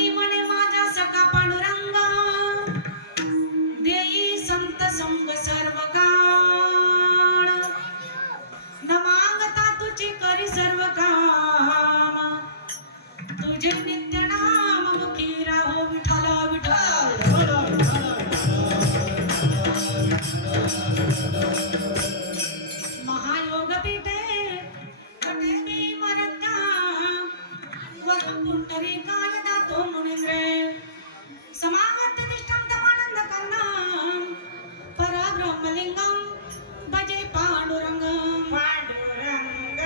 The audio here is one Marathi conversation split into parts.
कोणी म्हणे माझा सखा पांडुरंग देई संत संग सर्व काळ न मागता तुझी करी सर्व काम तुझे नित्य नाम मुखी राहो विठ्ठल विठ्ठल महायोग पीठे कटे मी मरत्या वर पुंडरीकाय दातो मुनिंद्रे समागत निष्ठं तमानंद कन्नाम परब्रह्मलिंगम भजे पांडुरंगम पांडुरंगा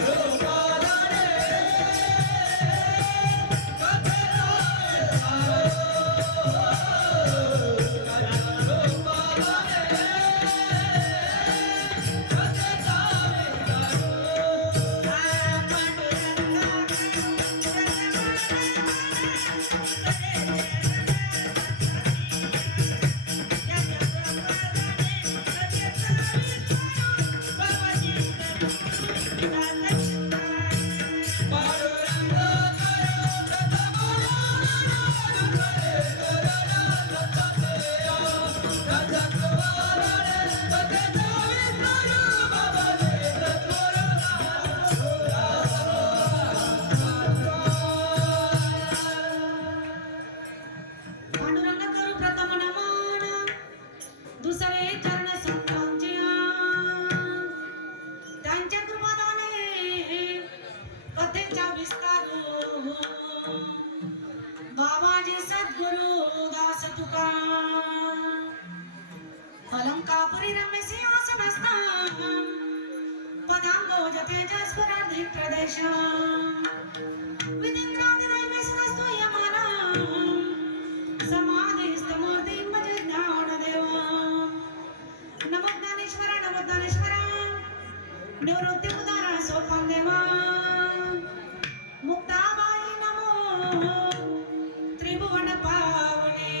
करो बाबाजी सद्गुरु दास तुका अलंकापुरी रम्य सिंहासनस्थान पदांगो तेजस्वराधिक प्रदेश विनिंद्रादिदैवेशनस्तु यमाना समाधिस्तमूर्ति भजे ज्ञानदेवा नमो ज्ञानेश्वरा निवृत्ति उदारा सोपान देवा मुक्ताबाई नमो त्रिभुवन पावने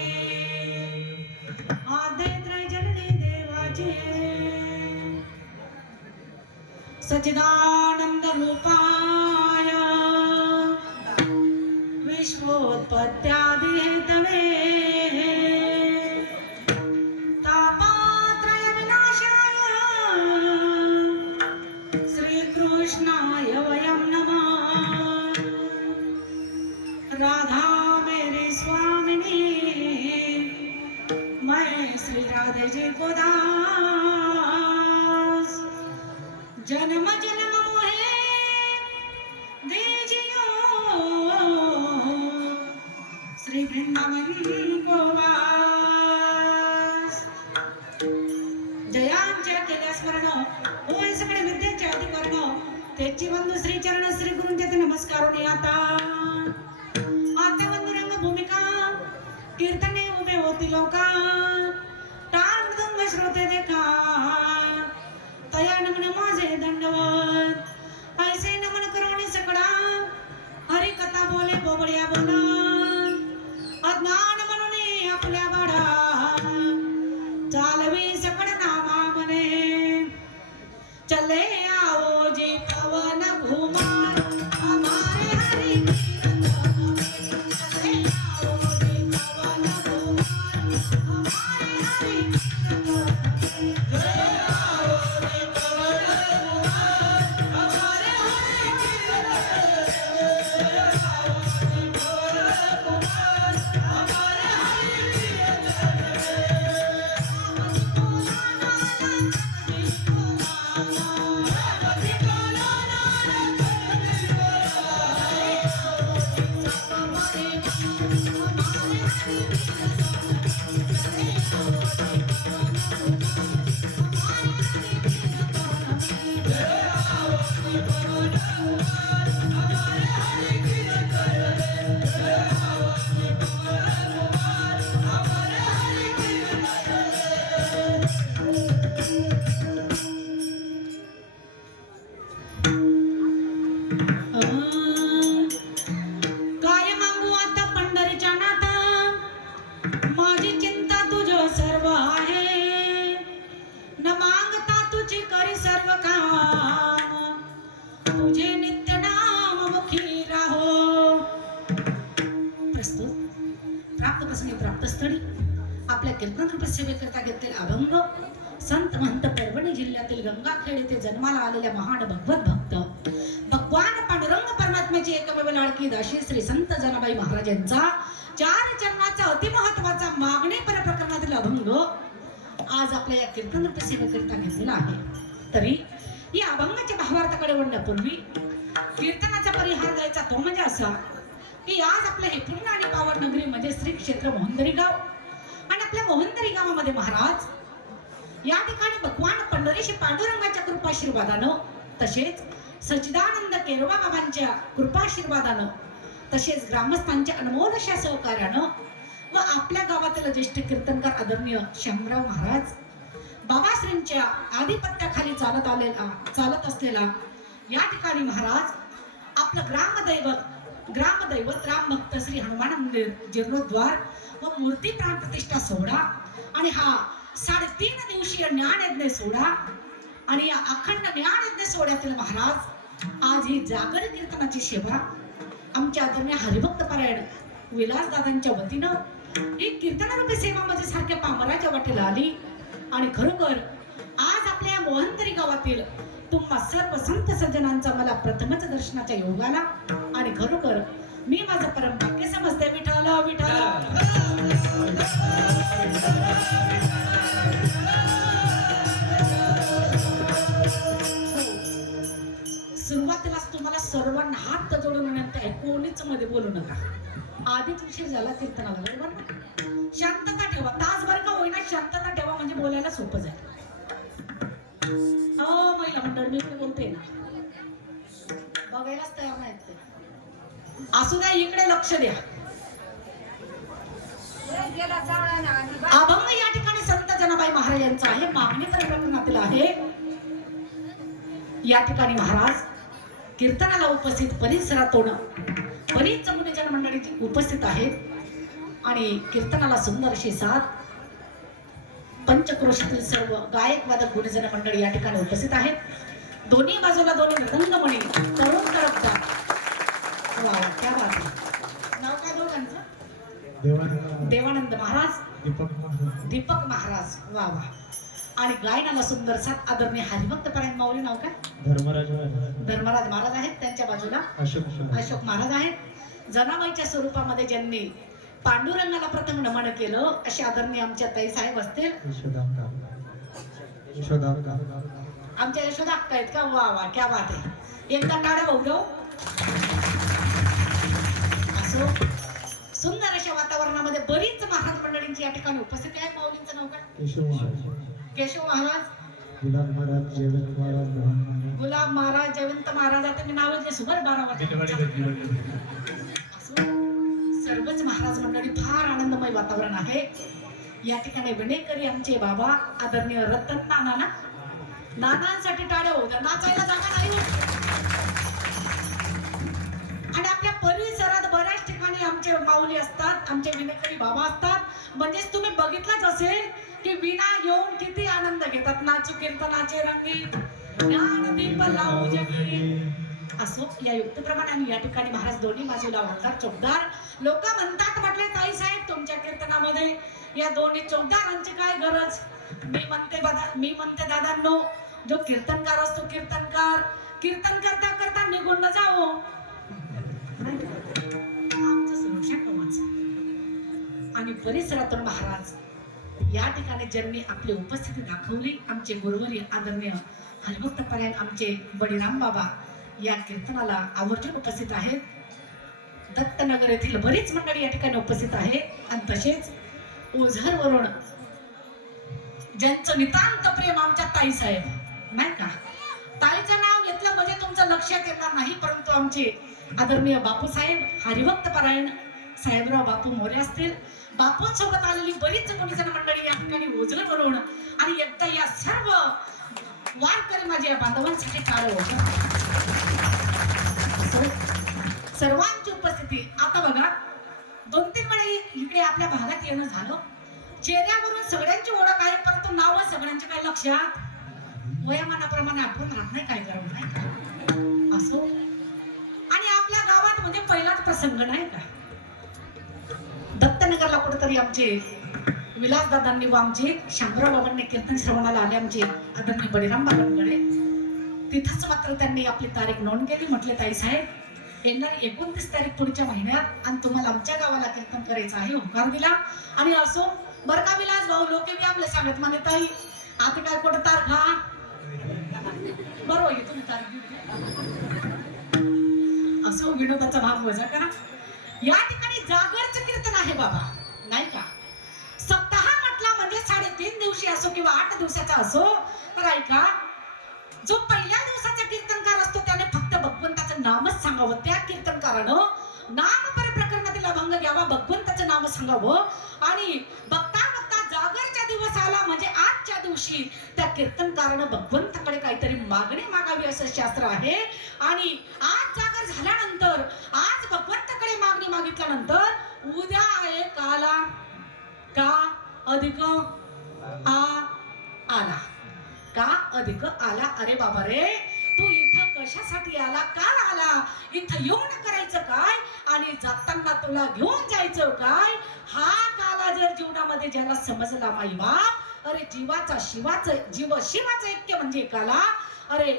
आद्यत्र जननी देवाचे सच्चिदानंद रूपाय विश्वोत्पत्त्यादि हेतवे तापत्रय विनाशाय श्री कृष्णाय वयं नमः राधा मेरी स्वामिनी मैं श्री राधे जी को दास जन्म जन्म मोहे दीजियो श्री वृंदावन को वास जयांच्या केल्या स्मरण होय सगळे विद्येचे अधिकरण त्याची बंधू श्री चरण श्री गुरुंचे नमस्कारोनी आता कीर्तने उभे होती लोका टाळ मृदंग श्रोते देखा तया नमन माझे दंडवत ऐसे नमन करोणी सकळा हरी कथा बोले बोबड्या बोला अज्ञान म्हणून आपल्या वाडा चालवी सकळ नामा मने चले आओ जी पवन घुमार हमारे हरि चले आओ जी पवन घुमार हमारे हरि आपल्या कीर्तन सेवेकरता घेतलेले अभंग संत महंत परभणी जिल्ह्यातील गंगाखेड येथे जन्माला आलेल्या महान भगवत भक्त भगवान पांडुरंग परमात्म्याची एकमेव लाडकी दाशी श्री संत जनाबाई महाराज यांचा 4 चरणाचा अति महत्वाचा मागणी पर प्रकरणातील अभंग आज आपल्या या कीर्तन सेवेकरता घेतलेला आहे। तरी या अभंगाच्या भावार्थाकडे वळण्यापूर्वी कीर्तनाचा परिहार द्यायचा तो म्हणजे असा की आज आपल्या हे पूर्ण आणि पावन नगरी म्हणजे श्री क्षेत्र मोहनदरी गाव आणि आपल्या मोहनदरी गावामध्ये महाराज या ठिकाणी भगवान पंढरीशी पांडुरंगाच्या कृपाशीर्वादानं तसेच सच्चिदानंद केरवा बाबांच्या कृपाशीर्वादानं तसेच ग्रामस्थांच्या अनमोल अशा सहकार्यानं व आपल्या गावातील ज्येष्ठ कीर्तनकार आदरणीय शामराव महाराज बाबाश्रींच्या आधिपत्याखाली चालत असलेला या ठिकाणी महाराज आपलं ग्रामदैवत राम भक्त श्री हनुमान मंदिर जीर्णोद्वार व मूर्ती प्राण प्रतिष्ठा सोहळा आणि हा 3.5 दिवसीय ज्ञानयज्ञ सोहळा आणि या अखंड ज्ञानयज्ञ सोहळ्यातील महाराज आज ही जागर कीर्तनाची सेवा आमच्या आदरणीय हरिभक्त पारायण विलास दादांच्या वतीनं ही कीर्तनारूपी सेवा माझ्या सारख्या पामराच्या वाटेला आली आणि खरोखर आज आपल्या मोहनतरी गावातील तुम्हा सर्व संत सज्जनांचा मला प्रथमच दर्शनाच्या योग आला आणि खरोखर मी माझं परम भाग्य समजते। विठ्ठल विठ्ठल सुरुवातीलाच तुम्हाला सर्वांना हात जोडून विनंती आहे, कोणीच मध्ये बोलू नका। आधीच उशीर झाला कीर्तनाला, बरोबर ना? शांतता ठेवा, तासभर का होईना शांतता ठेवा, म्हणजे बोलायला सोपं जाईल। महिला मंडळ मी बोलते ना, बघायलाच तयार नाहीत ते। असू द्या, इकडे लक्ष द्या। अभंग या ठिकाणी संत जनाबाई महाराज यांचा आहे, मागणी प्रकरणातील आहे। या ठिकाणी महाराज कीर्तनाला उपस्थित परिसरातून बरीच मुनिजन मंडळी उपस्थित आहेत आणि कीर्तनाला सुंदर अशी साथ पंचक्रोशीतील सर्व गायक वादक गुणजन मंडळी या ठिकाणी उपस्थित आहेत। दोन्ही बाजूला दोन्ही मृदंगमणी तरुण तळपतात। वा क्या बात आहे। नाव काय दोघांचं? देवानंद महाराज, दीपक महाराज। वा वा। आणि गायनाला सुंदर साथ आदरणीय हरिभक्त पारायण माऊली, नाव काय? धर्मराज महाराज आहेत। त्यांच्या बाजूला अशोक महाराज आहेत। जनाबाईच्या स्वरूपामध्ये ज्यांनी पांडुरंगाला प्रथम नमन केलं असे आदरणीय आमच्या ताई साहेब असतील, आमच्या यशोदा अक्का आहेत का? वा वा क्या बात आहे। एकदा टाळ्या बघू। असो सुंदर अशा वातावरणामध्ये बरीच महाराज मंडळींची या ठिकाणी उपस्थिती आहे। माऊलींचं नाव काय? केशव महाराज, गुलाब महाराज, जयवंत महाराज, आता मी नाव घेतले सुबर 12 वाजता। सर्वच महाराज मंडळी फार आनंदमय वातावरण आहे. या ठिकाणी विनेकरी आमचे बाबा आदरणीय रतन नाना, नानांसाठी टाळ्या होऊ द्या, नाचायला जागा नाही हो. आणि आपल्या परिसरात बऱ्याच ठिकाणी आमचे माऊली असतात, आमचे विनेकरी बाबा असतात. म्हणजेच तुम्ही बघितलंच असेल की विना घेऊन किती आनंद घेतात. नाचू कीर्तनाचे रंगी ज्ञान दीप लावू जगी. असो या युक्तीप्रमाणे आणि या ठिकाणी महाराज दोन्ही बाजूला ओंकार चोपदार. लोक म्हणतात म्हटले ताई साहेब तुमच्या कीर्तनामध्ये या दोन्ही चोपदारांची काय गरज. मी म्हणते दादांनो, जो कीर्तनकार असतो कीर्तन करता करता निघून न जावो. आमचं सुरक्षा कवच. आणि परिसरातून महाराज या ठिकाणी ज्यांनी आपली उपस्थिती दाखवली, आमचे गुरुवरी आदरणीय हरिभक्त परायण आमचे बळीराम बाबा या कीर्तनाला आवर्जून उपस्थित आहेत. दत्तनगर येथील बरीच मंडळी या ठिकाणी उपस्थित आहे. आणि तसेच ओझरवरून ज्यांचं नितांत प्रेम आमच्या ताई साहेब नाही का. ताईचं नाव घेतलं म्हणजे तुमचं लक्षात येणार नाही, परंतु आमचे आदरणीय बापू साहेब हरिभक्त परायण साहेबराव बापू मोरे असतील. बापूंसोबत आलेली बरीच कोणी जण मंडळी या ठिकाणी ओझरवरून. आणि एकदा या सर्व वारकरी माझ्या बांधवांसाठी टाळं होतं. सर्वांची उपस्थिती. आता बघा 2-3 वेळा इकडे आपल्या भागात येणं झालं. चेहऱ्यावरून सगळ्यांची ओळख आहे, परंतु नाव सगळ्यांचे काय लक्षात. वयामानाप्रमाणे आपण राहत नाही, काय करावं नाही असो. आणि आपल्या गावात म्हणजे पहिलाच प्रसंग नाही का. दत्तनगरला कुठेतरी आमचे विलास दादांनी व आमचे शामराव बाबांनी कीर्तन श्रवणाला आले आमचे आदरणीय बळीराम बाबांकडे. तिथंच मात्र त्यांनी आपली तारीख नोंद केली. म्हटले ताई साहेब येणार 29 तारीख पुढच्या महिन्यात आणि तुम्हाला आमच्या गावाला कीर्तन करायचं आहे. होकार दिला. आणि असो बरं का विलास भाऊ, लोक बी आपले सांगत माने ताई आता काय कुठं तारखा बरोबर तुम्ही तारीख असो. विनोदाचा भाग वजा करा. या ठिकाणी जागरचं कीर्तन आहे बाबा नाही का. सप्ताह म्हटला म्हणजे 3.5 दिवशी असो किंवा 8 दिवसाचा असो. तर ऐका, जो पहिल्या दिवसाचा कीर्तनकार असतो त्याने फक्त भगवंताचं नामच सांगावं. त्या कीर्तनकारानं नाम प्रकरणातील अभंग घ्यावा, भगवंताचं नाम सांगावं. आणि बघता बघता जागरच्या दिवस आला म्हणजे आजच्या दिवशी त्या कीर्तनकारानं भगवंताकडे काहीतरी मागणी मागावी असं शास्त्र आहे. आणि आज जागर झाल्यानंतर आज भगवंताकडे मागणी मागितल्यानंतर उद्या आहे काला का अधिक आला. का अधिक आला. अरे बाबा रे, तू इथं कशासाठी आला, काल आला, इथं येऊन करायचं काय आणि जाताना तुला घेऊन जायचं काय. हा काला जर जीवनामध्ये ज्याला समजला माई बाप, अरे जीवाचा शिवाचं जीव शिवाचं ऐक्य म्हणजे काला. अरे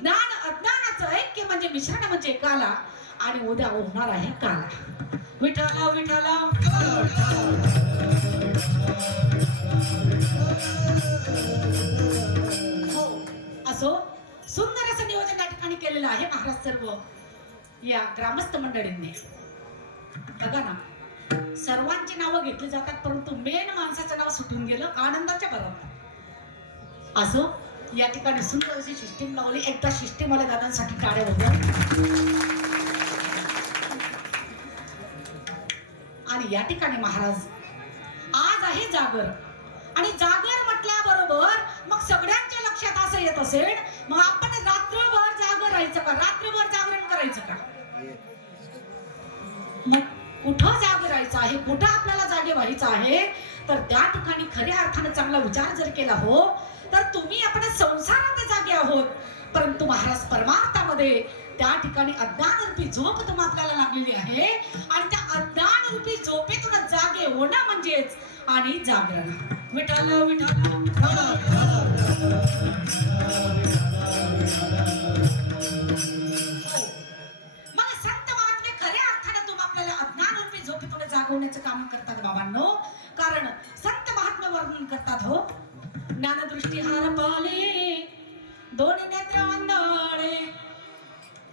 ज्ञान अज्ञानाचं ऐक्य म्हणजे मिश्रण म्हणजे काला. आणि उद्या होणार आहे काला. विठ्ठला विठ्ठला हो. असो सुंदर असं नियोजन या ठिकाणी केलेलं आहे महाराज सर्व या ग्रामस्थ मंडळींनी. बघा ना, सर्वांची नावं घेतली जातात परंतु मेन माणसाचं नाव सुटून गेलं आनंदाच्या भरात. असो या ठिकाणी सुंदर अशी सिस्टीम लावली. एकदा सिस्टीम वाल्या दादांसाठी टाळ्या होत्या. आणि या ठिकाणी महाराज आज आहे जागर. आणि जागर म्हटल्याबरोबर मग सगळ्यांच्या लक्षात असं येत असेल, मग आपण रात्रभर जागर राहायचं का, रात्रभर जागरण करायचं का. मग कुठं जागे राहायचं आहे, कुठं आपल्याला जागे व्हायचं आहे. तर त्या ठिकाणी खऱ्या अर्थाने चांगला विचार जर केला हो तर तुम्ही आपण संसारात जागे आहोत, परंतु महाराज परमार्थामध्ये त्या ठिकाणी अज्ञान रूपी झोप तुम्हा आपल्याला लागलेली आहे. आणि त्या अज्ञान रूपी झोपेतून जागे होणं म्हणजेच आणि जागरण. विठ्ठल विठ्ठल मग संत महात्मे खऱ्या अर्थाने तुम्हा आपल्याला अज्ञान रूपी झोपेतून जागवण्याचं काम करतात बाबांनो. कारण संत महात्मे वर्णन करतात हो, ज्ञानदृष्टी हरपली दोन नेत्र अंधळे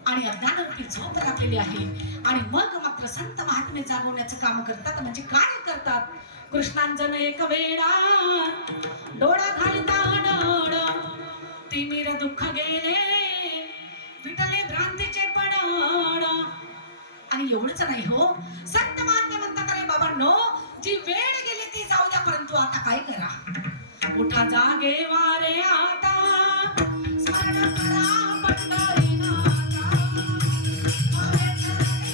आणि अज्ञान रूपी झोप लागलेली आहे. आणि मग मात्र संत महात्मे जागवण्याचं काम करतात. म्हणजे काय करतात. कृष्णांजन एक वेळा डोळा घालता डोळ तिमिर दुःख गेले विटले भ्रांतीचे पडण. आणि एवढंच नाही हो, संत महात्मे बाबांनो, जी वेळ गेली ती जाऊ द्या, परंतु आता काय करा, उठा जागे वारे आता, स्मरण करा पंढरीनाथा, हरे चरणी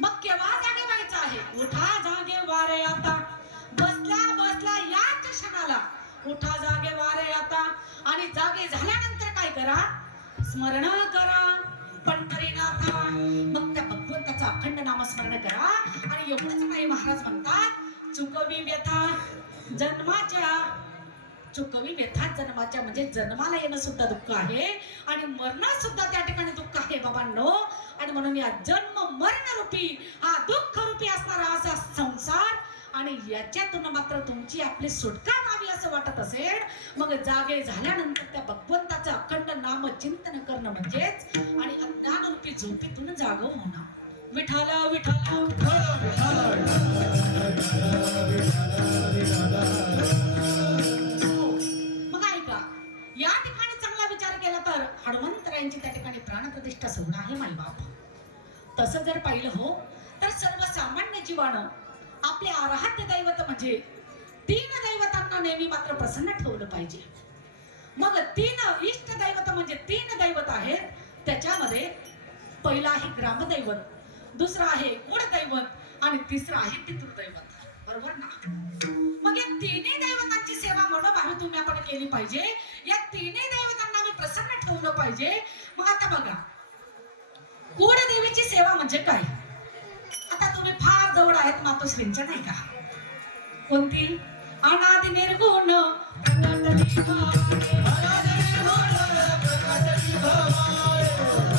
मग केव्हा जागे व्हायचं आहे, उठा जागे वारे आता, बसल्या बसल्या याच क्षणाला उठा जागे वारे आता, आणि जागे झाल्यानंतर काय करा, स्मरण करा पंढरीनाथा. मग त्या भगवंताचं अखंड नामस्मरण करा. आणि एवढंच नाही, महाराज म्हणतात चुकवी व्यथा जन्माच्या, चुकवी व्यथा जन्माच्या म्हणजे जन्माला येणं सुद्धा दुःख आहे आणि मरण सुद्धा त्या ठिकाणी दुःख आहे बाबांनो. आणि म्हणून या जन्म मरण रूपी हा दुःख रूपी असणारा असा संसार, आणि याच्यातून मात्र तुमची आपली सुटका व्हावी असं वाटत असेल, मग जागे झाल्यानंतर त्या भगवंताचं अखंड नाम चिंतन करणं म्हणजेच, आणि अज्ञान रूपी झोपेतून जाग होणं. विठ्ठल विठ्ठल मग ऐका, या ठिकाणी चांगला विचार केला तर हनुमंतरायांची त्या ठिकाणी प्राणप्रतिष्ठा सोहळा आहे मायबाप. तसं जर पाहिलं हो तर सर्वसामान्य जीवानं आपले आराध्य दैवत म्हणजे 3 दैवतांना नेहमी मात्र प्रसन्न ठेवलं पाहिजे. मग 3 इष्ट दैवत म्हणजे 3 दैवत आहेत. त्याच्यामध्ये पहिला आहे ग्रामदैवत, दुसरा आहे कुळदैवत आणि तिसरा आहे पितृदैवत. बरोबर ना? मग या 3 दैवतांची सेवा मनोभावे तुम्ही आपण केली पाहिजे. या 3 दैवतांना मी प्रसन्न ठेवलं पाहिजे. मग आता बघा, कुळदेवीची सेवा म्हणजे काय? आता तुम्ही फार जवळ आहेत मातोश्रींच्या, नाही का? कोणती? अनादि निर्गुण प्रकटली भावे, अनादि निर्गुण प्रकटली भावे,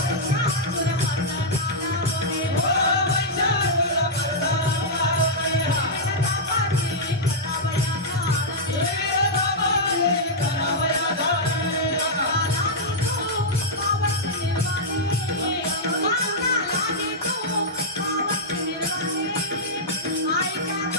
वैशाखुर मर्दनाना बने, वैशाखुर मर्दनाना बने, वेदतापाची करावया धारणे, वेदतापाची करावया धारणे, लागी तू पावस निर्वाणी, माता लागी तू पावस निर्वाणी, आईच्या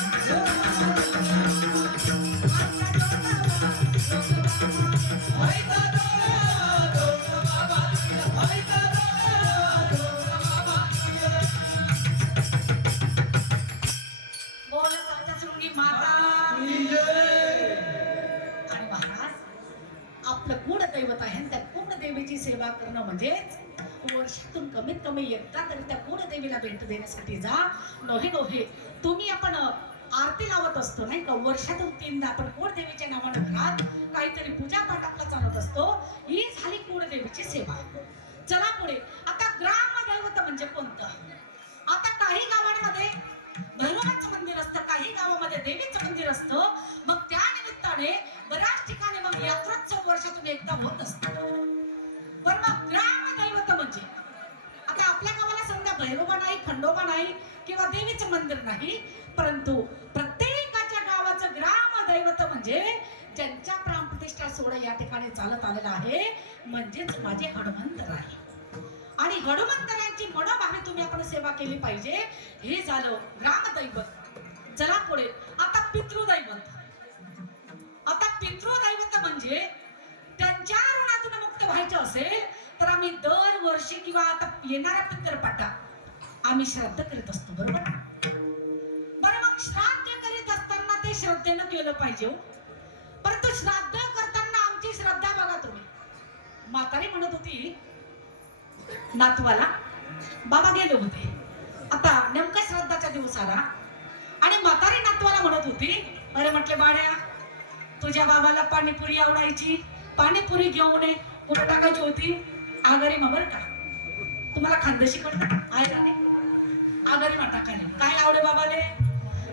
बोल सप्तशृंगी माता. आणि महाराज, आपलं कुळदैवत आहे, त्या कुळदेवीची सेवा करणं म्हणजेच वर्षातून कमीत कमी एकदा तरी त्या कुळदेवीला भेट देण्यासाठी जा. नोहे तुम्ही आपण आरती लावत असतो, नाही का? वर्षातून 3दा आपण कुळदेवीच्या नावानं घरात काहीतरी पूजा पाठ आपला चालत असतो. ही झाली कुळदेवीची सेवा. चला पुढे. आता ग्रामदैवत म्हणजे कोणतं? आता काही गावांमध्ये भैरवाचं मंदिर असतं, काही गावामध्ये देवीचं मंदिर असतं. मग त्या निमित्ताने बऱ्याच ठिकाणी मग यात्रोत्सव वर्षातून एकदा होत असतो. पण मग ग्रामदैवत म्हणजे आता आपल्या गावाला समजा भैरवा नाही, खंडोबा नाही किंवा देवीचं मंदिर नाही, परंतु प्रत्येकाच्या गावाचं ग्रामदैवत म्हणजे ज्यांच्या प्राणप्रतिष्ठा सोहळा या ठिकाणी चालत आलेला आहे, म्हणजेच माझे हनुमंतर आहे. आणि हनुमंतरांची मनोभावे तुम्ही आपण सेवा केली पाहिजे. हे झालं ग्रामदैवत. चला पुढे. आता पितृदैवत. आता पितृदैवत म्हणजे त्यांच्या ऋणातून मुक्त व्हायचं असेल तर आम्ही दरवर्षी किंवा आता येणारा पितृपाटा आम्ही श्राद्ध करीत असतो. बरोबर? बरं, मग श्राद्ध करीत असताना ते श्रद्धेनं केलं पाहिजे. परंतु श्राद्ध करताना आमची श्रद्धा बघा तुम्ही. म्हातारी म्हणत होती नातवाला, बाबा गेले होते, आता नेमका श्राद्धाचा दिवस आला, आणि म्हातारी नातवाला म्हणत होती, अरे म्हटले बाळ्या, तुझ्या बाबाला पाणीपुरी आवडायची, पाणीपुरी घेऊन ये. कुठं टाकायची होती? आगारी मा. बरं का? तुम्हाला खानदेशी कळतं आहे राणे? आगारी मा टाकायला. काय आवडे बाबाले?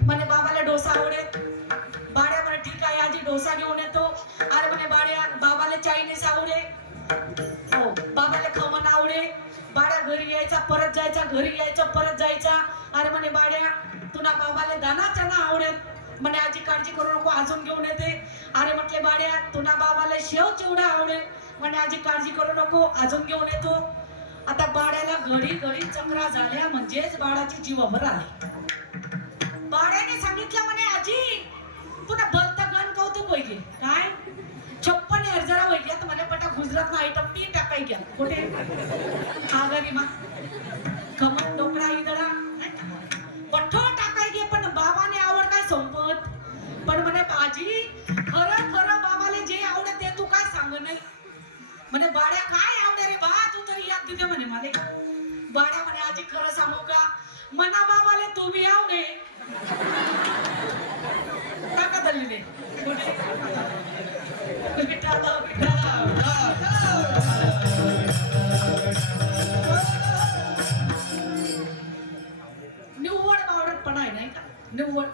म्हणे बाबाला डोसा आवडे. बाड्या म्हणे ठीक आहे आजी डोसा घेऊन येतो. अरे म्हणे बाड्या, बाबाला चायनीज आवडे. हो, बाबाला खमण आवडे. बाड्या घरी यायचा परत जायचा, घरी यायचं परत जायचा. अरे म्हणे बाड्या, तुला बाबाला दाना चना आवडेल. म्हणे आजी काळजी करू नको, अजून घेऊन येते. अरे म्हटले बाड्या, तुला बाबाला शेव चिवडा आवडेल म्हणे आजी काळजी करू नको अजून घेऊन येतो. आता बाड्याला घडी घडी चक्रा झाल्या म्हणजेच बाळाची जीवावर आली. बाड्याने सांगितलं म्हणे आजी तुला बलता गण कौतुक होईल काय 56 जरा होईल तर म्हणे पटा गुजरात ना आयटम ती टाकाय घ्या कुठे आगारी मा कमल डोकळा इदळा पठ्ठो टाकाय घे पण बाबाने आवड काय संपत. पण म्हणे आजी खरं खरं बाबाले जे आवडत ते तू काय सांग नाही म्हणे बाड्या काय आवडे रे बा तू तरी याद दिले म्हणे मला. बाड्या म्हणे आजी खरं सांगू का मना बाबाले तू बी आवडे टाका दल्लीले निव्वळ आवडतपणा आहे नाही का निव्वळ.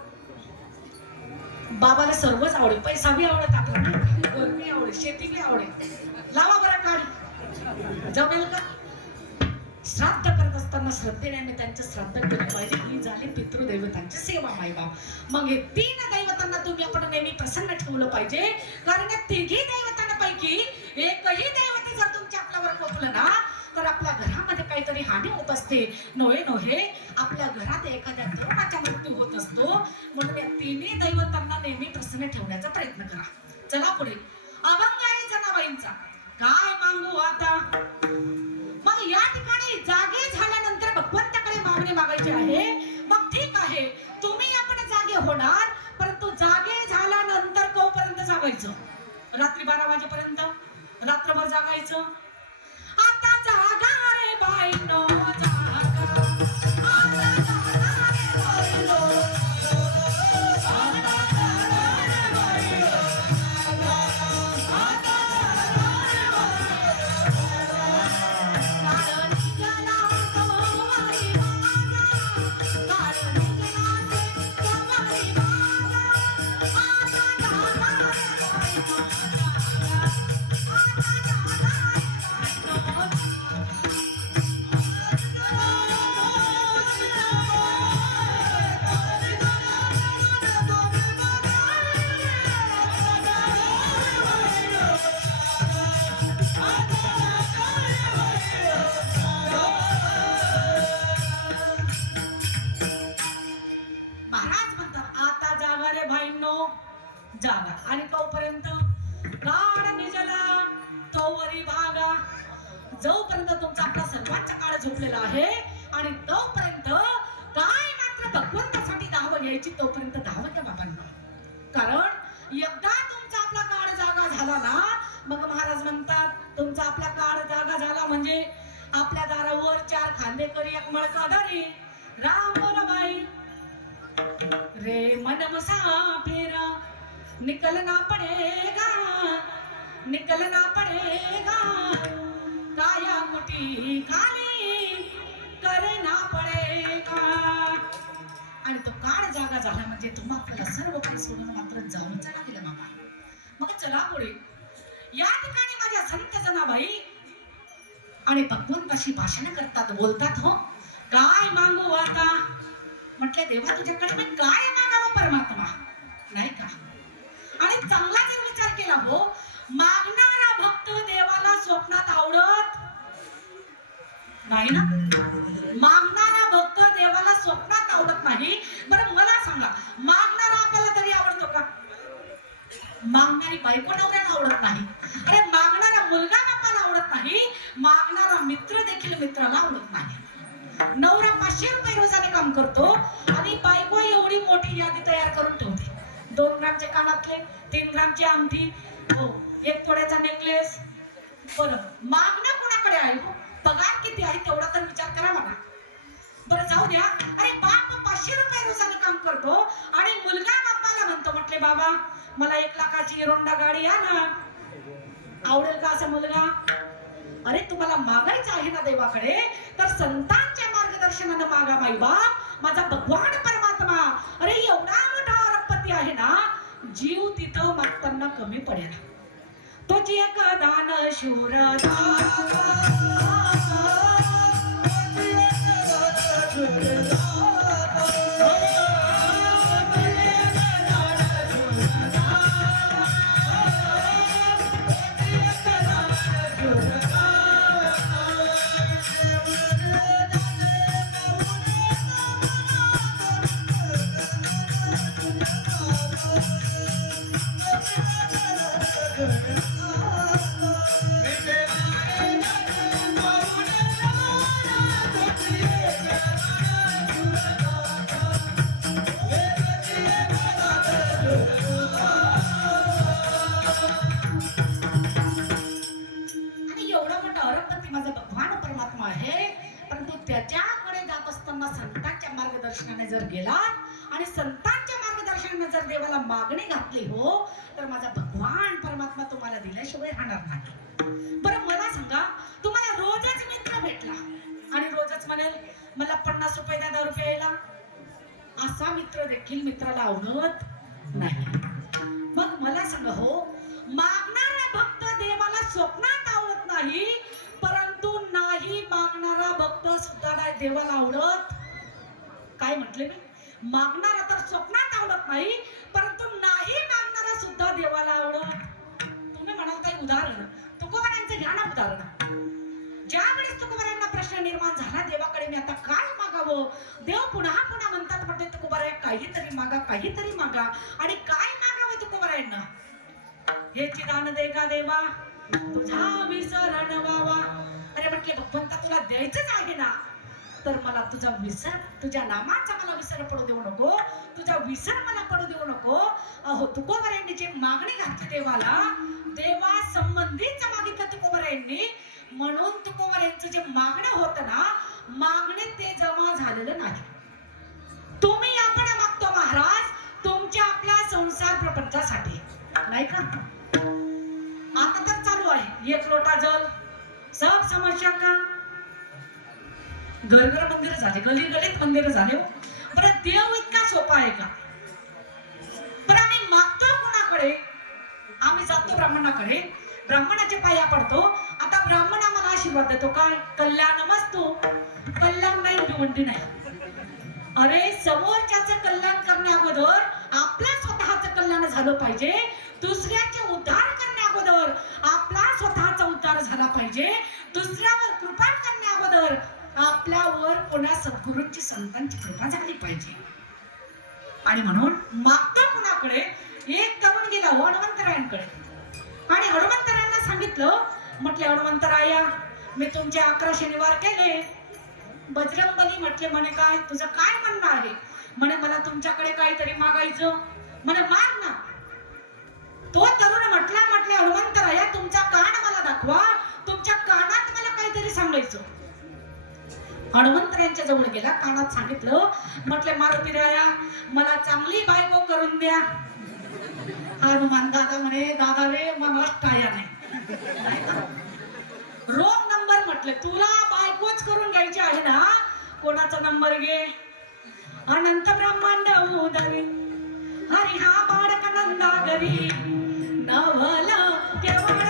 बाबाला सर्वच आवडेल पैसा बी आवडत आपल्याला घर बी आवडेल शेती बी आवडेल. लावा बरं काढी जमेल का. श्राद्ध करत असताना श्रद्धेने त्यांचं श्राद्ध केलं पाहिजे. ही झाली पितृदैवतांची सेवा मायबाप. मग हे 3 दैवतांना तुम्ही आपण नेहमी प्रसन्न ठेवलं पाहिजे कारण या 3 दैवतांपैकी एकही दैवत जर तुमच्या आपल्यावर कोपलं ना तर आपल्या घरामध्ये काहीतरी हानी होत असते. नोहे आपल्या घरात एखाद्या तरुणाचा मृत्यू होत असतो. म्हणून या 3 दैवतांना नेहमी प्रसन्न ठेवण्याचा प्रयत्न करा. चला पुढे अभंग आहे जनाबाईंचा काय मागू आता. मग या ठिकाणी जागे झाल्यानंतर भगवंताकडे मागणी मागायची आहे. मग ठीक आहे तुम्ही आपण जागे होणार परंतु जागे झाल्यानंतर कोपर्यंत जागायचं रात्री 12 वाजेपर्यंत रात्रभर जागायचं. आता जागा रे बाईनो जागा आणि तोपर्यंत काळ निजला तोवरी भागा. जोपर्यंत तुमचा आपला सर्वांचा काळ झोपलेला आहे आणि तोपर्यंत काय मात्र भगवंतासाठी धाव घ्यायची तोपर्यंत धावत बाबांना. कारण एकदा तुमचा आपला काळ जागा झाला ना मग महाराज म्हणतात तुमचा आपला काळ जागा झाला म्हणजे आपल्या दारावर 4 खांदेकरी 1 मळकादारी रामबाई रे मन मुसाफिरा निकलना पड़ेगा काया मुठी खाली करना पड़ेगा. आणि तो काळ जागा झाला म्हणजे तुम्हा आपल्याला सर्व काही सोडून मात्र जाऊनच लागेल बाबा. मग चला पुढे या ठिकाणी माझ्या संत जनाबाई आणि भगवंताशी भाषण करतात बोलतात. हो काय मागू आता म्हटले देवा तुझ्याकडे मी काय मागावं परमात्मा नाही का. आणि चांगला जर विचार केला हो मागणारा भक्त देवाला स्वप्नात आवडत नाही ना. मागणारा भक्त देवाला स्वप्नात आवडत नाही. बरं मला सांगा मागणारा आपल्याला तरी आवडतो का. मागणारी बायको नवऱ्याला आवडत नाही. अरे मागणारा मुलगा बापाला आवडत नाही. मागणारा मित्र देखील मित्राला आवडत नाही. नवरा 500 रुपये रोजाने काम करतो आणि बायको एवढी मोठी यादी तयार करून ठेवते. 2 ग्रामचे कानातले 3 ग्रामची अंगठी 1 तोळ्याचा नेकलेस. बरं मागणं कोणाकडे आहे हो पगार किती आहे तेवढा तर विचार करा म्हणा. बरं जाऊ द्या. अरे बाप 500 रुपये रोजाने काम करतो आणि मुलगा बापाला म्हणतो म्हटले बाबा मला 1 लाखाची हिरोंडा गाडी आहे ना आवडेल का असा मुलगा. अरे तुम्हाला मागायचं आहे ना देवाकडे तर संतांच्या मार्गदर्शनाने मागा माई बाप माझा भगवान परमात्मा. अरे एवढा मोठा अरबपती आहे ना जीव तिथं मागताना कमी पडेल. तो जी एक दान शूर मार्गदर्शनाने जर गेला आणि संतांच्या मार्गदर्शनाने जर देवाला मागणी घातली हो तर माझा भगवान परमात्मा तुम्हाला दिल्याशिवाय राहणार नाही. बरं मला सांगा, तुम्हाला रोजच मित्र भेटला आणि रोजच म्हणेल मला 50 रुपये द्या 10 रुपये यायला, असा मित्र देखील मित्राला आवडत नाही. मग मला सांगा हो, मागणारा भक्त देवाला स्वप्नात आवडत नाही, परंतु नाही मागणारा भक्त सुद्धा काय देवाला आवडत. काय म्हटले मी? मागणारा तर स्वप्नात आवडत नाही, परंतु नाही मागणारा सुद्धा देवाला आवडत. तुम्ही म्हणाल काही उदाहरण, तुकोबारायांचं घ्या ना उदाहरण. ज्या वेळेस तुकोबारायांना प्रश्न निर्माण झाला देवाकडे मी आता काय मागावं, देव पुन्हा पुन्हा म्हणतात म्हणते तुकोबाराय काहीतरी मागा काहीतरी मागा. आणि काय मागावं तुकोबारायांना? हेची दान दे का देवा तुझा विसरण व्हावा. अरे म्हटले भगवंता तुला द्यायचंच आहे ना, तर मला तुझा विसर, तुझ्या नामाचा मला विसर पडू देऊ नको, तुझा विसर मला पडू देऊ नको. अहो तुकोबारायांनी जी मागणी घातली देवाला, देवा संबंधीच मागितलं तुकोबारायांनी, म्हणून तुकोबारायांचं जे मागणं होतं ना, मागणे ते जमा झालेलं नाही. तुम्ही आपण मागतो महाराज तुमच्या आपल्या संसार प्रपंचासाठी, नाही का? आता तर चालू आहे 1 लोटा जल, सब समस्या का घर मंदिर झाले, गली गलीत मंदिर झाले. बरं देव इतका सोपा आहे का? बरं आम्ही मागतो कोणाकडे? आम्ही जातो ब्राह्मणाकडे, ब्राह्मणाच्या पाया पडतो. आता ब्राह्मण आम्हाला आशीर्वाद देतो काय? कल्याण मस्तू. कल्याण नाही, भिवंडी नाही. अरे समोरच्याचं कल्याण करण्या अगोदर आपल्या स्वतःचं कल्याण झालं पाहिजे, दुसऱ्याचे उद्धार करण्या अगोदर आपला स्वतःचा उद्धार झाला पाहिजे, दुसऱ्यावर कृपा करण्या अगोदर आपल्यावर पुन्हा सद्गुरूंची संतांची कृपा झाली पाहिजे. आणि म्हणून मागतो कुणाकडे? एक तरुण गेला हनुमंतरायांकडे आणि हनुमंतरायांना सांगितलं, म्हटले हनुमंतराया मी तुमचे 11 शनिवार केले. बजरंगबली म्हटले म्हणे काय तुझं काय म्हणणं आहे? म्हणे मला तुमच्याकडे काहीतरी मागायचं. म्हणे माग ना. तो तरुण म्हटले हनुमंतराया तुमचा कान मला दाखवा, तुमच्या कानात मला काहीतरी सांगायचं. हनुमंतरायांच्या जवळ गेला, कानात सांगितलं, म्हटले मारुतीराया मला चांगली बायको करून द्या. हनुमान दादा म्हणे दादा रे मन अष्टाया नाही. रोग नंबर म्हटले तुला बायकोच करून घ्यायची आहे ना, कोणाचा नंबर घे? अनंत ब्रह्मांड उदरी हरी हा बाळक नंदा घरी नवल केवळ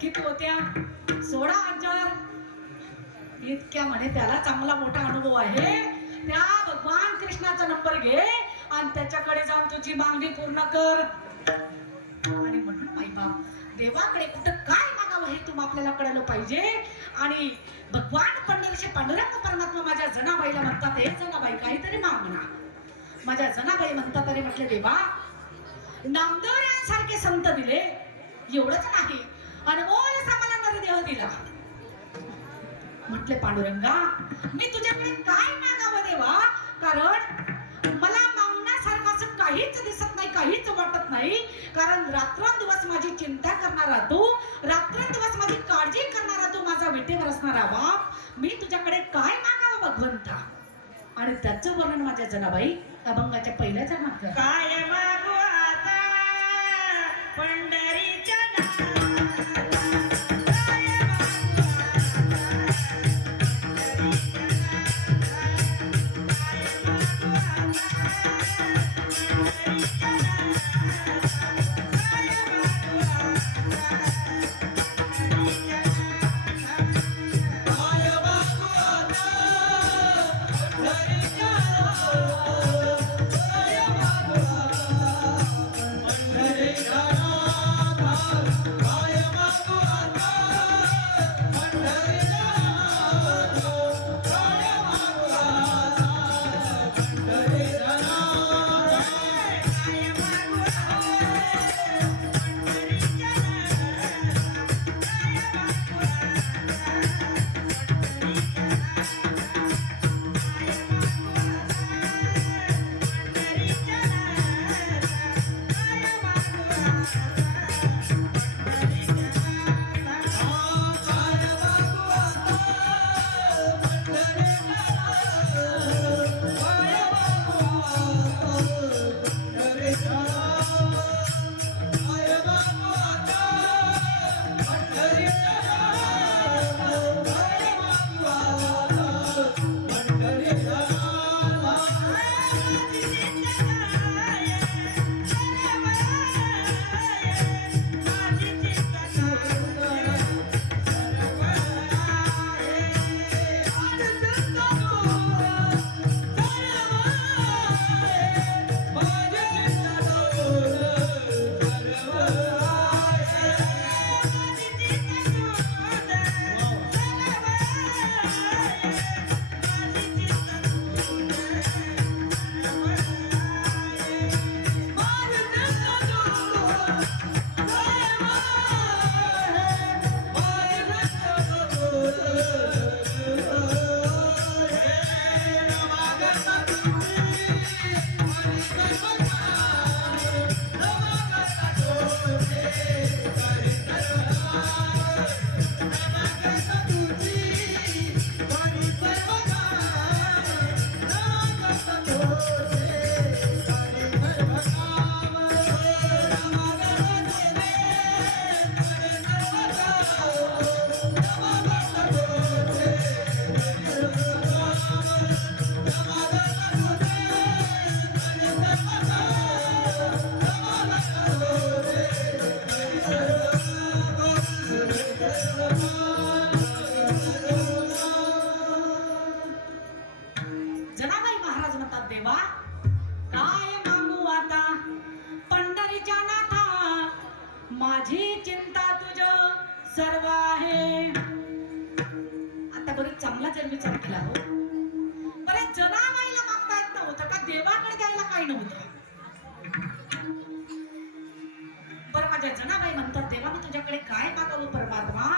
किती होत्या? 16,000. इतक्या म्हणे त्याला चांगला मोठा अनुभव आहे, त्या भगवान कृष्णाचा नंबर घे आणि त्याच्याकडे जाऊन तुझी मागणी पूर्ण कर. आणि म्हणून माईबाप देवाकडे कुठं काय मागावं हे तुम्ही आपल्याला कळलं पाहिजे. आणि भगवान पंढरीचे पांडुरंग परमात्मा माझ्या जनाबाईला म्हणतात, हे जनाबाई काहीतरी माग ना. माझ्या जनाबाई म्हणतात, अरे म्हटले देवा नामदेवरायांसारखे संत दिले, एवढंच नाही अनमोल असा मला नरदेह दिला. म्हटले पांडुरंगा मी तुझ्याकडे काय मागावं देवा, कारण मला मागण्यासारखं असं काहीच दिसत नाही, काहीच वाटत नाही. कारण रात्रंदिवस माझी चिंता करणारा तू, रात्रंदिवस माझी काळजी करणारा तू, माझा विटेवर असणारा बाप, मी तुझ्याकडे काय मागावं भगवंता. आणि त्याचं वर्णन माझ्या जनाबाई अभंगाच्या पहिल्या चरणात काय मागू आता पंढरीच्या जर विचार केला हो, बरं जनाबाईला मागता येत नव्हतं का देवाकडे द्यायला काही नव्हतं? बरं माझ्या जनाबाई म्हणतात, देवा मी तुझ्याकडे काय मागावं परमात्मा,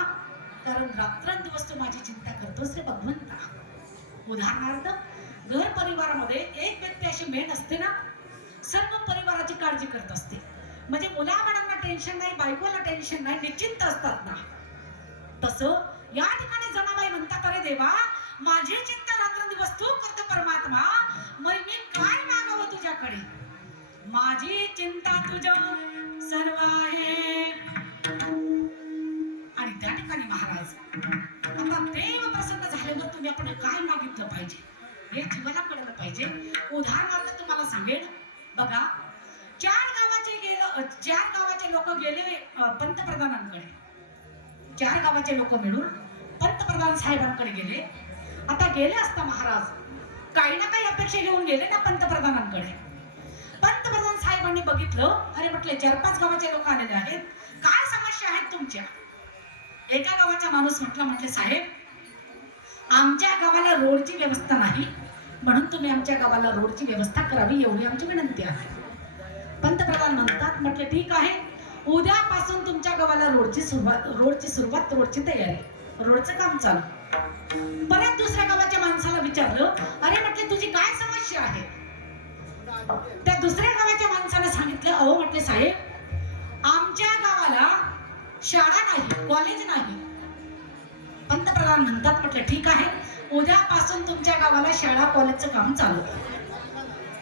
कारण रात्रंदिवस तू माझी चिंता करतोस रे भगवंता. उदाहरणार्थ घर परिवारामध्ये एक व्यक्ती अशी मेन असते ना, सर्व परिवाराची काळजी करत असते. म्हणजे मुलाबाळांना टेन्शन नाही, बायकोला टेन्शन नाही, निश्चिंत असतात ना. तसं या ठिकाणी जनाबाई म्हणतात, अरे देवा माझी चिंता रात्रंदिवस तू करतो परमात्मा, मग मी काय मागावं तुझ्याकडे? माझी चिंता तुझं सर्व आहे. आणि त्या ठिकाणी महाराज आता देव प्रसन्न झाल्यावर तुम्ही आपण काय मागितलं पाहिजे हे जीवाला कळलं पाहिजे. उदाहरणार्थ तुम्हाला सांगेन बघा, चार गावाचे लोक गेले पंतप्रधानांकडे. 4 गावाचे लोक मिळून पंतप्रधान साहेबांकडे गेले. आता गेले असता महाराज काही ना काही अपेक्षा घेऊन गेले ना पंतप्रधानांकडे. पंतप्रधान साहेबांनी बघितलं, अरे म्हटले 4-5 गावाचे लोक आलेले आहेत, काय समस्या आहेत तुमच्या? एका गावाचा माणूस म्हटले साहेब आमच्या गावाला रोडची व्यवस्था नाही, म्हणून तुम्ही आमच्या गावाला रोडची व्यवस्था करावी एवढी आमची विनंती आहे. पंतप्रधान म्हणतात, म्हटले ठीक आहे, उद्यापासून तुमच्या गावाला रोडची सुरुवात रोडची तयारी, रोडचं काम चालू. परत दुसऱ्या गावाच्या माणसाला विचारलं, अरे म्हटले तुझी काय समस्या आहे? त्या दुसऱ्या गावाच्या माणसाने सांगितलं, अहो म्हटले साहेब आमच्या गावाला शाळा नाही, कॉलेज नाही. पंतप्रधान म्हणतात, म्हटलं ठीक आहे, उद्यापासून तुमच्या गावाला शाळा कॉलेजचं काम चालू.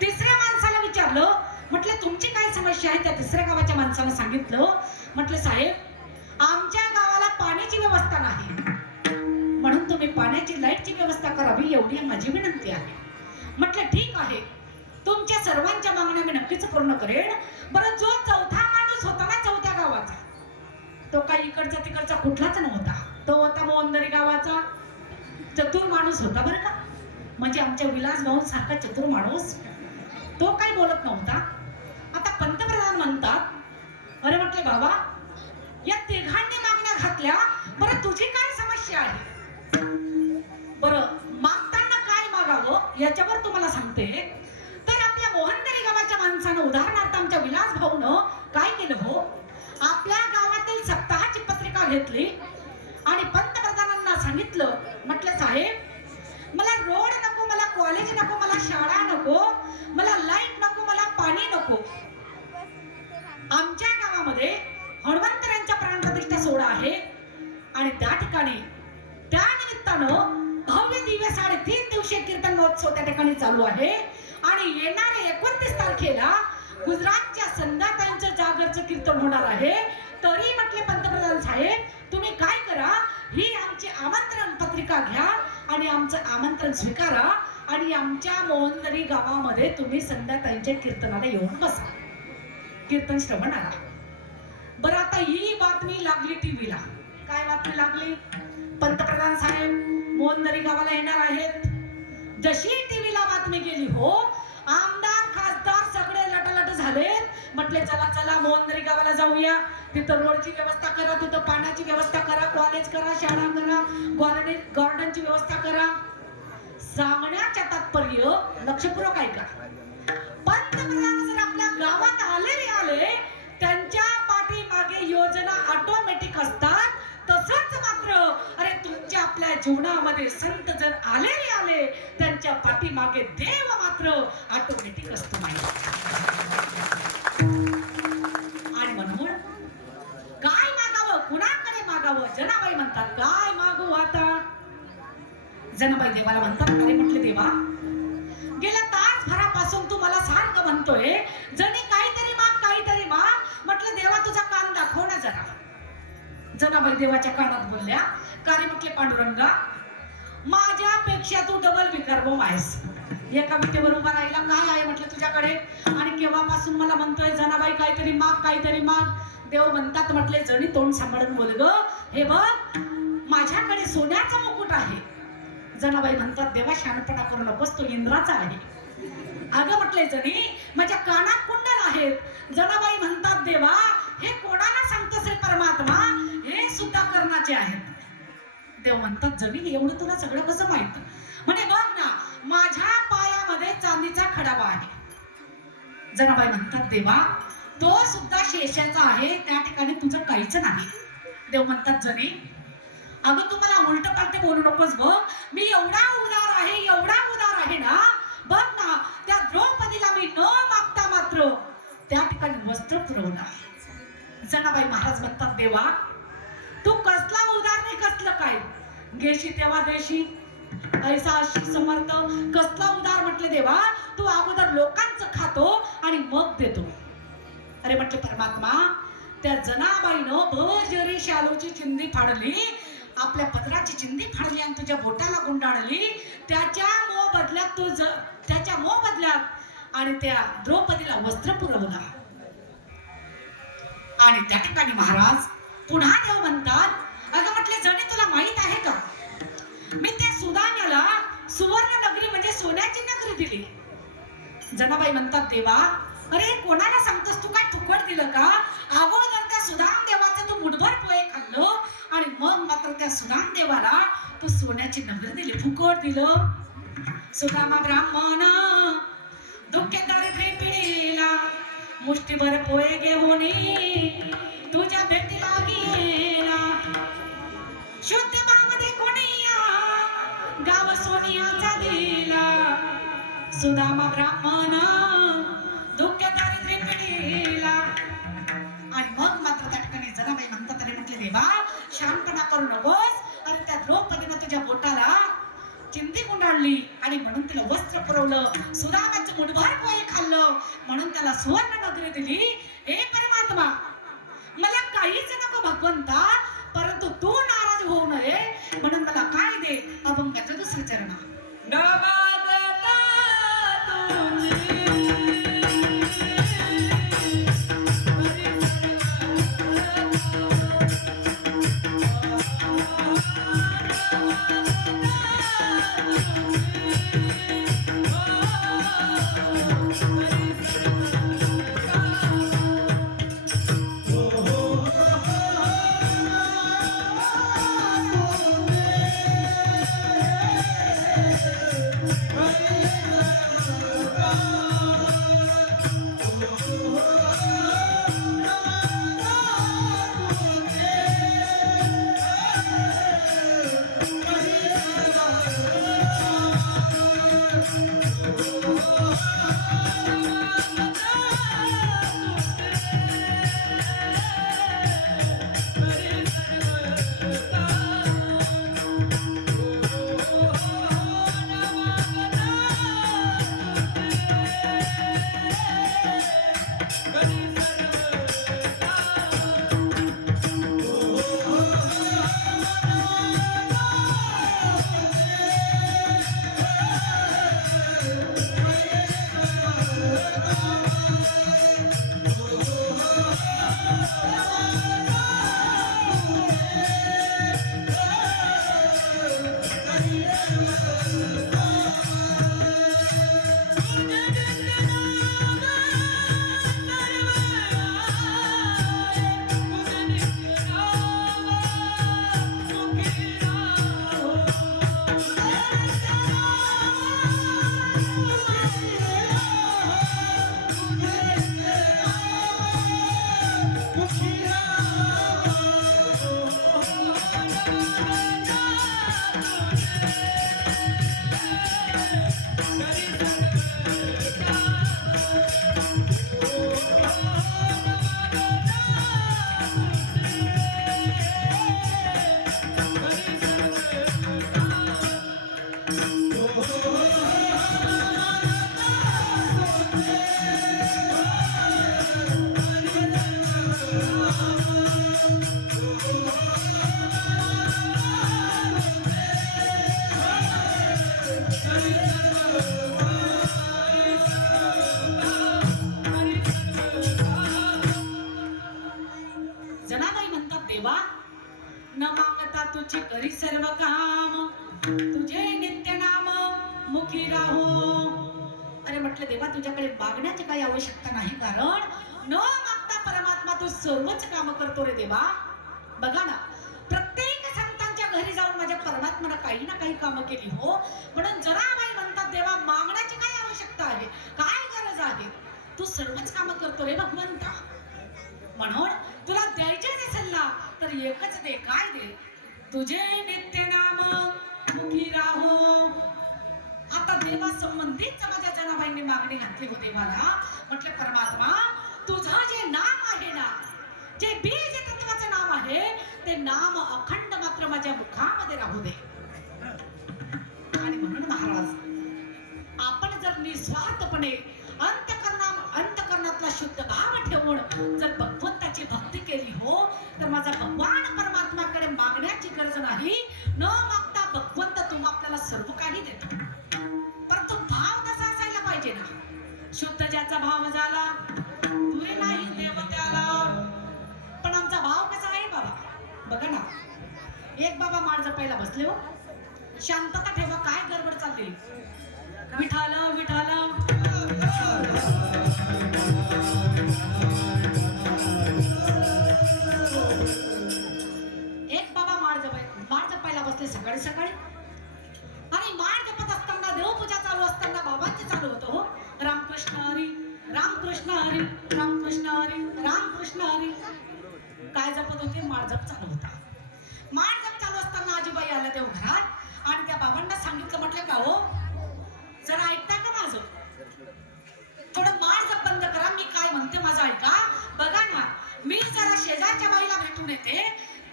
तिसऱ्या माणसाला विचारलं, म्हटलं तुमची काय समस्या आहे? त्या तिसऱ्या गावाच्या माणसाने सांगितलं, म्हटलं साहेब आमच्या गावाला पाण्याची व्यवस्था नाही, म्हणून तुम्ही पाण्याची लाईटची व्यवस्था करावी एवढी माझी विनंती आहे. म्हटलं ठीक आहे, तुमच्या सर्वांच्या मागण्या मी नक्कीच पूर्ण करेन. बरं जो चौथा माणूस होता ना चौथ्या गावाचा, तो काही इकडचा तिकडचा कुठलाच नव्हता, तो होता मोहनदरी गावाचा चतुर माणूस होता बरं का. म्हणजे आमच्या विलास भाऊ सारखा चतुर माणूस, तो काही बोलत नव्हता. आता पंतप्रधान म्हणतात, अरे म्हटले बाबा या तिघांनी मागण्या घातल्या, बरं तुझी काय समस्या आहे? बरं मागताना काय मागावं याच्यावर तुम्हाला सांगते. तर आपल्या मोहनदरी गावाच्या माणसानं उदाहरणार्थ आमच्या विलास भाऊनं काय केलं हो, आपल्या गावातील सप्ताहाची पत्रिका घेतली आणि पंतप्रधानांना सांगितलं, म्हटलं साहेब मला रोड नको, मला कॉलेज नको, मला शाळा नको, मला लाईट नको, मला पाणी नको. आमच्या गावामध्ये हनुमंतरांच्या प्राणप्रतिष्ठा सोहळा आहे आणि त्या ठिकाणी त्या निमित्तानं भव्य दिव्य 3.5 दिवसीय कीर्तन महोत्सव त्या ठिकाणी चालू आहे. आणि येणाऱ्या 29 तारखेला गुजरातच्या संध्याताईंचं जागरचं कीर्तन होणार आहे. तरी म्हटले पंतप्रधान साहेब तुम्ही काय करा, ही आमची आमंत्रण पत्रिका घ्या आणि आमचं आमंत्रण स्वीकारा आणि आमच्या मोहनदरी गावामध्ये तुम्ही संध्याताईंच्या कीर्तनाला येऊन बसा, कीर्तन श्रवणाला. बरं आता ही बातमी लागली टीव्हीला. काय बातमी लागली? पंतप्रधान साहेब मोहनदरी गावाला येणार आहेत. जशी टीव्हीला बातमी गेली हो, आमदार खासदार सगळे लटलट झाले. म्हटले चला चला मोहनदरी गावाला जाऊया, तिथं रोडची व्यवस्था करा, तिथं पाण्याची व्यवस्था करा, कॉलेज करा, शाळा करा, गार्डनची व्यवस्था करा. सांगण्याच्या तात्पर्य लक्षपूर्वक ऐका, पंतप्रधान जर आपल्या गावात आले त्यांच्या पाठीमागे योजना ऑटोमॅटिक असतात. तसंच मात्र अरे तुमच्या आपल्या जीवनामध्ये संत जर आले त्यांच्या पाठीमागे देव मात्र ऑटोमॅटिक असतो. आणि म्हणून काय मागावं, कुणाकडे मागावं? जनाबाई म्हणतात काय मागू आता? जनाबाई देवाला म्हणतात, अरे म्हटले देवा गेल्या तासभरापासून तू मला सारखं म्हणतोय जणी काहीतरी माग. म्हटलं देवा तुझा कान दाखव ना जरा. जनाबाई देवाच्या कानात बोलल्या, का रे म्हटले पांडुरंगा माझ्यापेक्षा तू डबल विकारबोम आहेस. एका विटेवर उभा राहिला, काय आहे म्हटलं तुझ्याकडे? आणि केव्हापासून मला म्हणतोय जनाबाई काहीतरी माग. देव म्हणतात, म्हटले जणी तोंड सांभाळून बोल ग, हे बघ माझ्याकडे सोन्याचा मुकुट आहे. जनाबाई म्हणतात, देवा शहाणपणा करू नकोस, तो इंद्राचा आहे. अगं म्हटले जणी माझ्या कानात कुंडल आहेत. जनाबाई म्हणतात, देवा हे कोणाला सांगतोस रे परमात्मा, हे सुद्धा कर्णाचे आहेत. देव म्हणतात जणी एवढं तुला सगळं कसं माहित? म्हणे बघ ना, माझ्या पायामध्ये चांदीचा खडावा आहे. जनाबाई म्हणतात देवा तो सुद्धा शेषाचा आहे, त्या ठिकाणी तुझं काहीच नाही. देव म्हणतात जणी अगं तुम्हाला उलट पालटे बोलू नकोस बघ, मी एवढा उदार आहे, एवढा उदार आहे ना, बघ ना त्या द्रौपदीला मी न मागता मात्र त्या ठिकाणी वस्त्र पुरवलं आहे. जनाबाई महाराज म्हणतात देवा तू कसला उदार नाही, कसलं काय घेशी तेव्हा देशी ऐसा अशी समर्थ, कसला उदार म्हटले देवा, तू अगोदर लोकांचं खातो आणि मग देतो. अरे म्हटलं परमात्मा, त्या जनाबाईनं भरजरी शालूची चिंधी फाडली, आपल्या पदराची चिंधी फाडली आणि तुझ्या बोटाला गुंडाळली, त्याच्या मोबदल्यात आणि त्या द्रौपदीला वस्त्र पुरवला. आणि त्या ठिकाणी महाराज पुन्हा देव म्हणतात अगं म्हटले जणी तुला माहित आहे का, मी त्या सुदाम्याला सुवर्ण नगरी म्हणजे सोन्याची नगरी दिली. जनाबाई म्हणतात देवा अरे कोणाला सांगतोस तू, काय फुकट दिलं का? अगोदर त्या सुदाम देवाचं तू मुठभर पोहे खाल्लं आणि मग मात्र त्या सुदाम देवाला तू सोन्याची नगरी दिली, फुकट दिलं. सुदामा ब्राह्मण दुःखे दारिद्र्य पिढीला मुष्टीभर पोहे घेऊन तुझ्या भेटीला गेला. शुद्ध भामध्ये कोणीया गाव सोनियाचा दिला. सुदामा ब्राह्मण दुःख दारिद्र्य पिढीला. आणि मग मात्र त्या ठिकाणी जनाबाई म्हणतात अरे म्हटले देवा शांतपणा करू नकोस, अरे त्या द्रौपदीनं तुझ्या बोटाला चिंधी गुंडाळली आणि म्हणून तिला वस्त्र पुरवलं, सुदामाचं मुठभर पोहे खाल्लं म्हणून त्याला सुवर्ण नगरी दिली. हे परमात्मा मला काहीच नको भगवंता, परंतु तू नाराज होऊ नये म्हणून मला काय दे, अभंगाचं दुसरं चरण. न मागता तुझी न मागता तुझे करी सर्व काम, तुझे नित्य नाम मुखी राहो. अरे म्हटलं देवा तुझ्याकडे मागण्याची काही आवश्यकता नाही, कारण न मागता परमात्मा तू सर्वच काम करतो रे देवा. बघा ना, प्रत्येक संतांच्या घरी जाऊन माझ्या परमात्म्यानं काही ना काही कामं केली हो. म्हणून जराबाई म्हणतात देवा मागण्याची काय आवश्यकता आहे, काय गरज आहे, तू सर्वच कामं करतो रे भगवंता. म्हणून तुला द्यायचे जे सल्ला तर एकच दे. काय दे? तुझे नित्य नाम मुखी राहो. आता देवा संबंधीच माझ्या जनाबाईंनी मागणी घातली होती मला. म्हटलं परमात्मा तुझं जे नाम आहे ना, जे बीज तत्वाचं नाम आहे ते नाम अखंड मात्र माझ्या मुखामध्ये राहू दे. आणि म्हणून महाराज आपण जर निस्वार्थपणे अंतकरणातला शुद्ध भाव ठेवून जर भगवंताची भक्ती केली हो तर माझा भगवान परमात्म्याकडे मागण्याची गरज नाही. न मागता भगवंत तुम्हा आपल्याला सर्व काही देतो. परंतु भाव तसा असायला पाहिजे ना. शुद्ध ज्याचा भाव झाला तुरे नाही देव त्याला. पण आमचा भाव कसा आहे बाबा बघा ना. एक बाबा माळ जपायला बसले हो. शांतता ठेवा, काय गडबड चालली. विठाल विठाल एक बाबा माळ जपायला बसले सकाळी सकाळी. आणि माळ जपत असताना देवपूजा चालू असताना बाबांचे चालू होतं हो. रामकृष्ण हरी रामकृष्ण हरी रामकृष्ण हरी रामकृष्ण हरी. काय जपत होते? माळ जप चालू होता. माळ जप चालू असताना आजीबाई आल्या देवघरात आणि त्या बाबांना सांगितलं. म्हटलं का हो जरा ऐकता का माझं? थोडं माळ जप बंद करा, मी काय म्हणते माझं ऐका. बघा ना मी जरा शेजारच्या बाईला भेटून येते.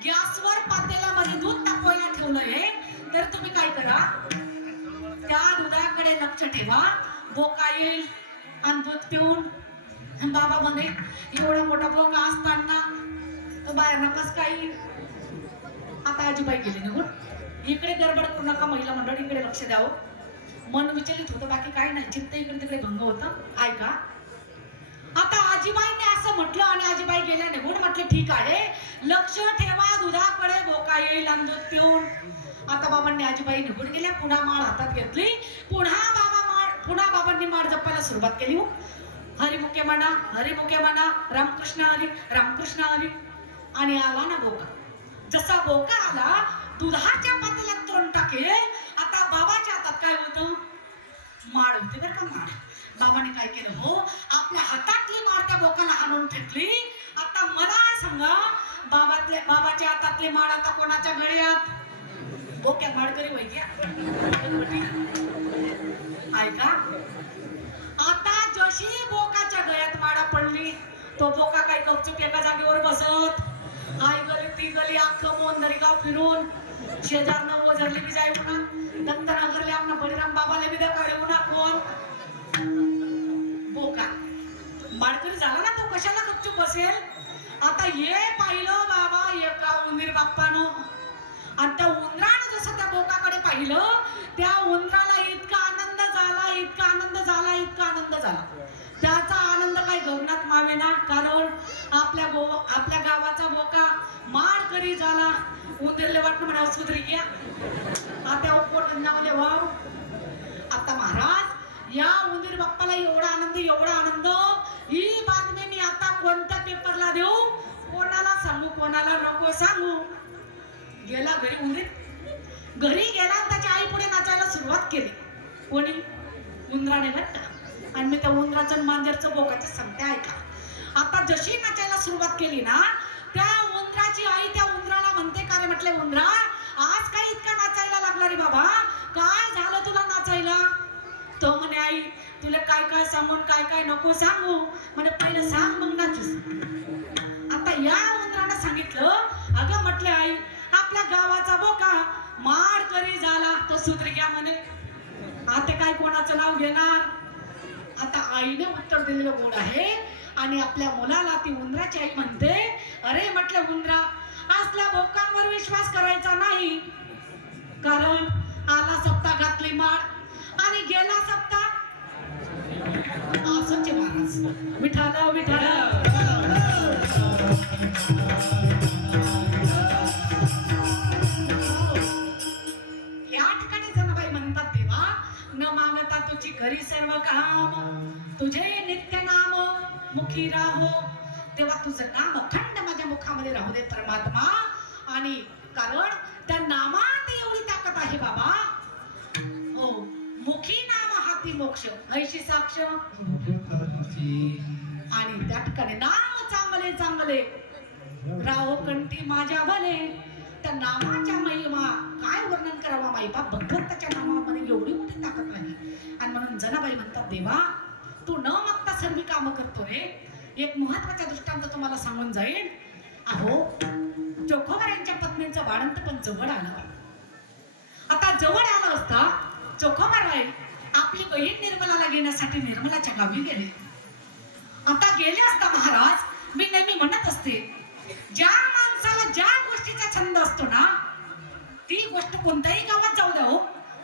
गॅसवर पातेल्यामध्ये दूध तापवायला ठेवलंय तर तुम्ही काय करा त्या दुधाकडे लक्ष ठेवा. बोका येईल आणि दूध पिऊन बाबा म्हणे एवढा मोठा बोका असताना बाहेर नकाच काही. आता आजीबाई गेली निघून. इकडे गडबड करू नका महिला मंडळ, इकडे लक्ष द्यावं. मन विचलित होतं, बाकी काही नाही. चित्त इकडे तिकडे भंग होतं. ऐका आता आजीबाईने असं म्हटलं आणि आजीबाई गेल्या निघून. म्हटलं ठीक आहे लक्ष ठेवा दुधाकडे बोका येईल आणि दूध पिऊन. आता बाबांनी आजीबाई निघून गेल्या. पुन्हा माळ हातात घेतली. पुन्हा बाबांनी माळ जपायला सुरुवात केली. हरिमुखे म्हणा हरिमुखे म्हणा रामकृष्ण हरी रामकृष्ण हरी. आणि आला ना बोका. जसा बोका आला दुधाच्या पातेल्यात तोंड टाकेल. आता बाबाच्या हातात काय होतं? माळ होती बरं का. माळ बाबाने काय केलं हो आपल्या हातातली माळ त्या बोकाला आणून फेकली. आता मला सांगा बाबाच्या हातातली माळ आता कोणाच्या गळ्यात? बोक्या माळकरी वैद्या ऐका. आता जशी बोकाच्या गळ्यात माळा पडली तो बोका काय गपचूप एका जागेवर बसत. आई गली ती गली अख्खं मोंदरी गाव फिरून शेजारनं ओझरली बी जाई म्हणा दत्तनगरले आमना बळीराम बाबाले बी काढे म्हणा. कोण? बोका माळकरी झाला ना तो कशाला गपचूप बसेल. आता हे पाहिलं बाबा एका उंदीर बाप्पानं आणि त्या उंदरानं जसं त्या बोकाकडे पाहिलं त्या उंदराला इतका आनंद झाला इतका आनंद झाला इतका आनंद झाला. त्याचा आनंद काही गगनात मावेना. कारण आपल्या गावाचा बोका माळकरी झाला. उंदीरले वाटलं म्हणा सुधरी घ्या आता कोण नावले वाव. आता महाराज या उंदीर बाप्पाला एवढा आनंद ही बातमी मी आता कोणत्या पेपरला देऊ, कोणाला सांगू कोणाला नको सांगू. गेला घरी उंदीर. घरी गेला आणि त्याच्या आई पुढे नाचायला सुरुवात केली. कोणी? उंदराने बरं का. आणि मी त्या उंदराचं मांजरचं बोकाचं सांगते ऐका. आता जशी नाचायला सुरुवात केली ना त्या उंदराची आई त्या उंदराला म्हणते का रे म्हटले उंदरा आज काय इतका नाचायला लागला रे बाबा, काय झालं तुला नाचायला? तो म्हणे आई तुला काय काय सांगून काय काय नको सांगू. म्हणे पहिलं सांग मग नाचूस. आता या उंदरानं सांगितलं अगं म्हटले आई आपल्या गावाचा बोका माळकरी झाला तो सुधरी घ्या म्हणे. आता काय कोणाचं नाव घेणार? आता आईने उत्तर दिलेलं गोड आहे. आणि आपल्या मुलाला ती उंदराची आई म्हणते अरे म्हटलं उंदरा असल्या बोकांवर विश्वास करायचा नाही. कारण आला सप्ताह घातली माळ आणि गेला सप्ताह असंच महाराज. विठाला विठाला या ठिकाणी जनाबाई म्हणतात देवा न मागता तुझी घरी सर्व काम तुझे नित्य नाम मुखी राहो. तेव्हा तुझं नाम अखंड माझ्या मुखामध्ये राहू दे परमात्मा. आणि कारण त्या नामात एवढी ताकद आहे बाबा. हो, मुखी नाम हाती मोक्ष ऐशी साक्ष. आणि त्या ठिकाणी नाम चांगले चांगले राहो कंठी माझ्या भले. त्या नामाच्या महिमा काय वर्णन करावा माईबाप. भगवंताच्या नामामध्ये एवढी मोठी ताकद आहे. आणि म्हणून जनाबाई म्हणतात देवा तू न मागता सर्व कामं करतो रे. एक महत्वाचा दृष्टांत तुम्हाला सांगून जाईल. अहो चोखोबार यांच्या पत्नीचं वाढंत पण जवळ आलं. आता जवळ आलं असता चोखोबार बाई आपली बहीण निर्मलाला घेण्यासाठी निर्मलाच्या गावी गेले. आता गेले असता महाराज मी नेहमी म्हणत असते ज्या माणसाला ज्या गोष्टीचा छंद असतो ना ती गोष्ट कोणत्याही गावात जाऊ द्या हो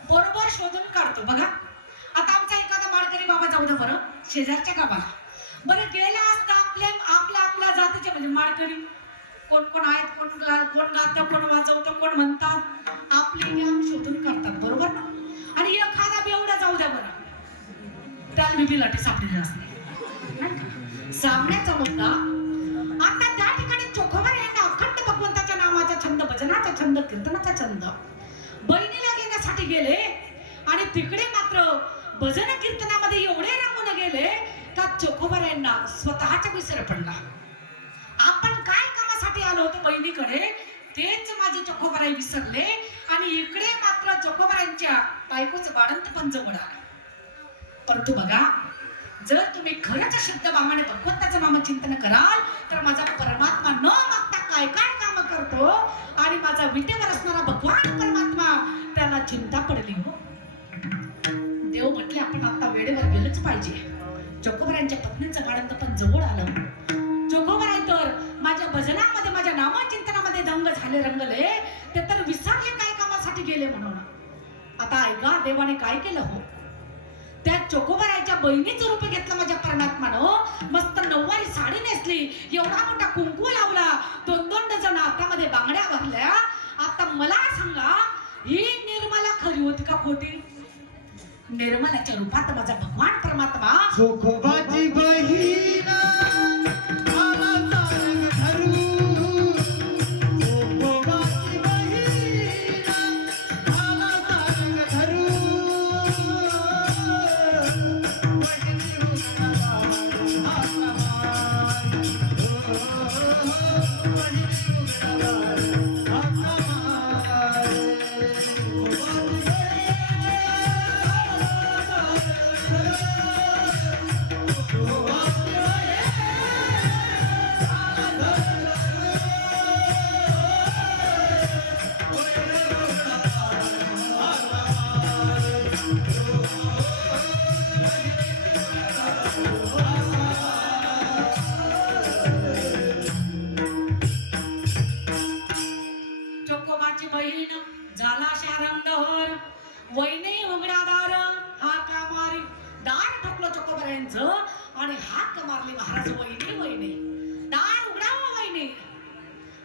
बरोबर शोधून काढतो. बघा आता आमचा एखादा माळकरी बाबा जाऊ द्या बरं शेजारच्या गावाला. बरं गेला असता आपल्या जातीचे म्हणजे माळकरी कोण कोण आहेत, कोण गातं, कोण वाजवतं, कोण म्हणतात, आपली ज्ञान शोधून काढतात बरोबर ना. आणि एखादा बेवडा जाऊ द्या बरं त्याला बिबी लाटी सापडलेली असते. सामन्याचा मुद्दा आता त्या ठिकाणी चोखोबार यांना अखंड भगवंताच्या नामाचा छंद, भजनाचा छंद, कीर्तनाचा छंद बहिणीला घेण्यासाठी गेले. आणि तिकडे मात्र भजन कीर्तनामध्ये एवढे रंगून गेले का चोखोबार यांना स्वतःचा विसर पडला. आपण काय कामासाठी आलो होतो बहिणीकडे तेच माझे चोखोबार विसरले. आणि इकडे मात्र चोखोबारांच्या बायकोचं बाळंत पण जवळ आलं. परंतु बघा जर तुम्ही खरंच शुद्ध भावाने भगवंताचं नामचिंतन कराल तर माझा परमात्मा न मागता काय काय काम करतो. आणि माझा विटेवर असणारा भगवान परमात्मा त्याला चिंता पडली हो. देव म्हटले आपण आता वेळेवर गेलंच पाहिजे. चोखोबारांच्या पत्नीचं बाळंत पण जवळ आलं. चोखोबार तर माझ्या भजनामध्ये माझ्या नामचिंतनामध्ये दंग झाले रंगले ते तर विसरले काय कामासाठी गेले म्हणून. आता ऐका देवाने काय केलं हो. त्या चोखोबाराच्या बहिणीचं रूप घेतलं माझ्या परमात्मानं. मस्त नऊवारी साडी नेसली, एवढा मोठा कुंकू लावला, 2-2 डझन हातामध्ये बांगड्या भरल्या. आता मला सांगा ही निर्मला खरी होती का खोटी. निर्मलाच्या रूपात माझा भगवान परमात्मा चोखोबाची बहीण आला तारंग धरून. चोखोबाची बहीण आला तारंग धरून. बहिणी उघडाला हात मार. बहिणी उघडाला हात मार. चोखोबाची बहीण झाला शारंगहर. वैने उघडादार हाका मारी. दार ठोकलं चोखोबारांचं आणि हाक मारली महाराज वैने वैने दार उघडावं वैने.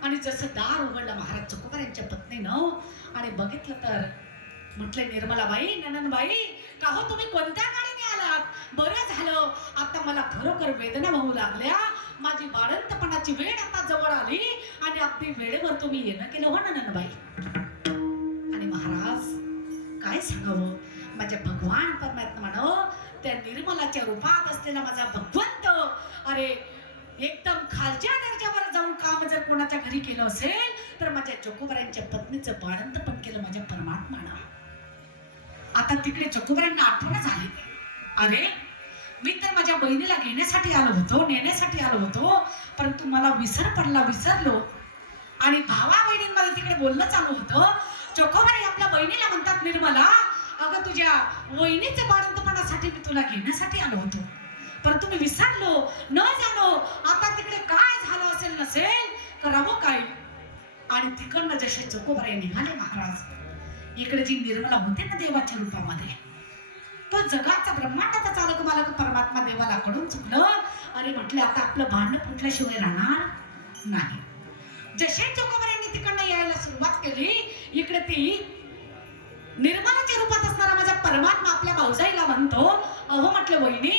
आणि जसं दार उघडलं महाराज चोखोबारांच्या पत्नीनं आणि बघितलं तर म्हटले निर्मलाबाई ननंदबाई का हो तुम्ही कोणत्या गाडीने आलात. बरं झालं आता मला खरोखर वेदना होऊ लागल्या. माझी बाळंतपणाची वेळ आता जवळ आली आणि अगदी वेळेवर तुम्ही येणं केलं हो ननंदबाई. आणि महाराज काय सांगावं माझ्या भगवान परमात्मानं त्या निर्मलाच्या रूपात असलेला माझा भगवंत अरे एकदम खालच्या दर्जावर जाऊन काम जर कोणाच्या घरी केलं असेल तर माझ्या चोखोबारांच्या पत्नीचं बाळंत पण केलं माझ्या परमात्मानं. आता तिकडे चोखोबारांना आठवण झाली अरे मी तर माझ्या बहिणीला घेण्यासाठी आलो होतो, नेण्यासाठी आलो होतो, परंतु मला विसर पडला, विसरलो. आणि भावा बहिणींमध्ये तिकडे बोलणं चालू होतं. चोखोबाई आपल्या बहिणीला म्हणतात निर्मला अगं तुझ्या वहिनीच्या बाळंतपणासाठी मी तुला घेण्यासाठी आलो होतो, परंतु मी विसरलो न जाणो. आता तिकडे काय झालं असेल नसेल करावं काय. आणि तिकडनं जसे चोखोबाई निघाले महाराज इकडे जी निर्मला होते ना देवाच्या रूपामध्ये तो जगाचा ब्रह्मांडाचा चालक मालक परमात्मा देवाला कडून चुकलं. अरे म्हटले आता आपलं भांडण फुटल्याशिवाय राहणार नाही. जसे चोखोबारांनी तिकडनं यायला सुरुवात केली इकडे ती निर्मलाच्या रूपात असणारा माझा परमात्मा आपल्या भाऊजाईला म्हणतो अहो म्हटलं वहिनी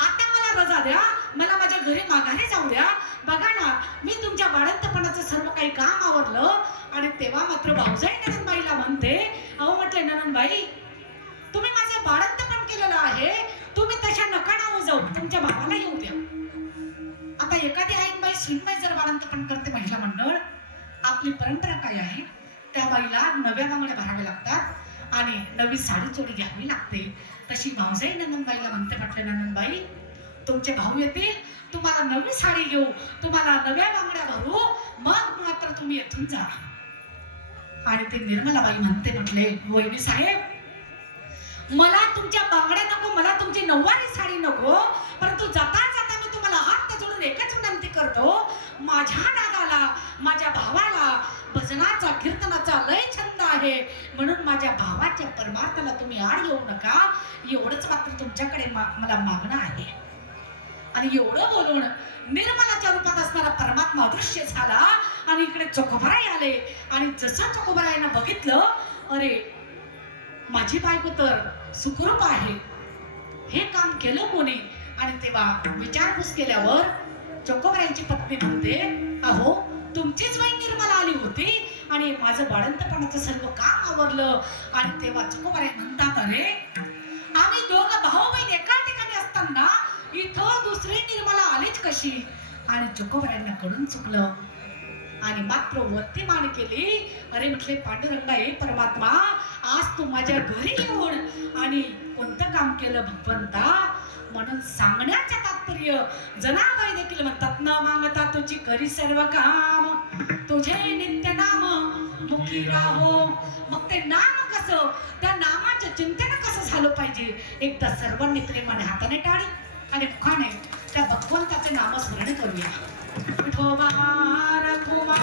आता मला रजा द्या, मला माझ्या घरी माघारी जाऊ द्या. बघा ना मी तुमच्या बाळंतपणाचं सर्व काही काम आवरलं आणि तेव्हा मात्र भाऊजाई नंदबाईला म्हणते, अहो म्हटले नंदबाई, तुम्ही माझे बाळंतपण केलेलं आहे, तुम्ही तशा नका नाव जाऊ, तुमच्या भावाला येऊ द्या. आता एखादी आईनबाई सुनबाई जर बाळंतपण करते महिला मंडळ, आपली परंपरा काय आहे, त्या बाईला नव्या बांगड्या भराव्या लागतात आणि नवी साडी चोळी घ्यावी लागते. तशी भाऊजाई नंदबाईला म्हणते, म्हटले नंदबाई, तुमचे भाऊ येतील, तुम्हाला नवी साडी घेऊ, तुम्हाला नव्या बांगड्या भरू, मग मात्र तुम्ही येथून जा. आणि ते निर्मलाबाई म्हणते, म्हटले वहिनी साहेब, मला तुमच्या बांगड्या नको, मला तुमची नऊवारी साडी नको, परंतु जाता जाता मी तुम्हाला हात जोडून एकच विनंती करतो, माझ्या दादाला, माझ्या भावाला भजनाचा कीर्तनाचा लय छंद आहे, म्हणून माझ्या भावाच्या परमार्थाला तुम्ही आड येऊ नका, एवढंच मात्र तुमच्याकडे मला मागणं आहे. आणि एवढं बोलून निर्मलाच्या रूपात असणारा परमात्मा अदृश्य झाला आणि इकडे चोखोबराई आले. आणि जसं चोखोबराईनं बघितलं, अरे माझी बायको तर सुखरूप आहे, हे काम केलं कोणी? आणि तेव्हा विचारपूस केल्यावर चोखोबराईची पत्नी म्हणते, अहो तुमचीच बाई निर्मला आली होती आणि माझं बाळंतपणाचं सर्व काम आवरलं. आणि तेव्हा चोखोबराई म्हणतात, अरे आम्ही दोघं भाऊ बहीण एका ठिकाणी असताना इथं दुसरी निर्मला आलीच कशी? आणि चोखोबरायांना कडून चुकलं आणि मात्र वरती मान केली. अरे म्हटले पांडुरंगा, हे परमात्मा, आज तू माझ्या घरी येऊन आणि कोणतं काम केलं भगवंता? म्हणून सांगण्याचे तात्पर्य जनाबाई देखील म्हणतात, न मागता तुझी करी सर्व काम, तुझे नित्य नाम मुखी राहो. मग ते नाम कसं, त्या नामाचं चिंतन कसं झालं पाहिजे? एकदा सर्वांनी प्रेमाने हाताने टाळी आणि मुखाने त्या भगवंताचे नामस्मरण करूया. विठोबा रखुमा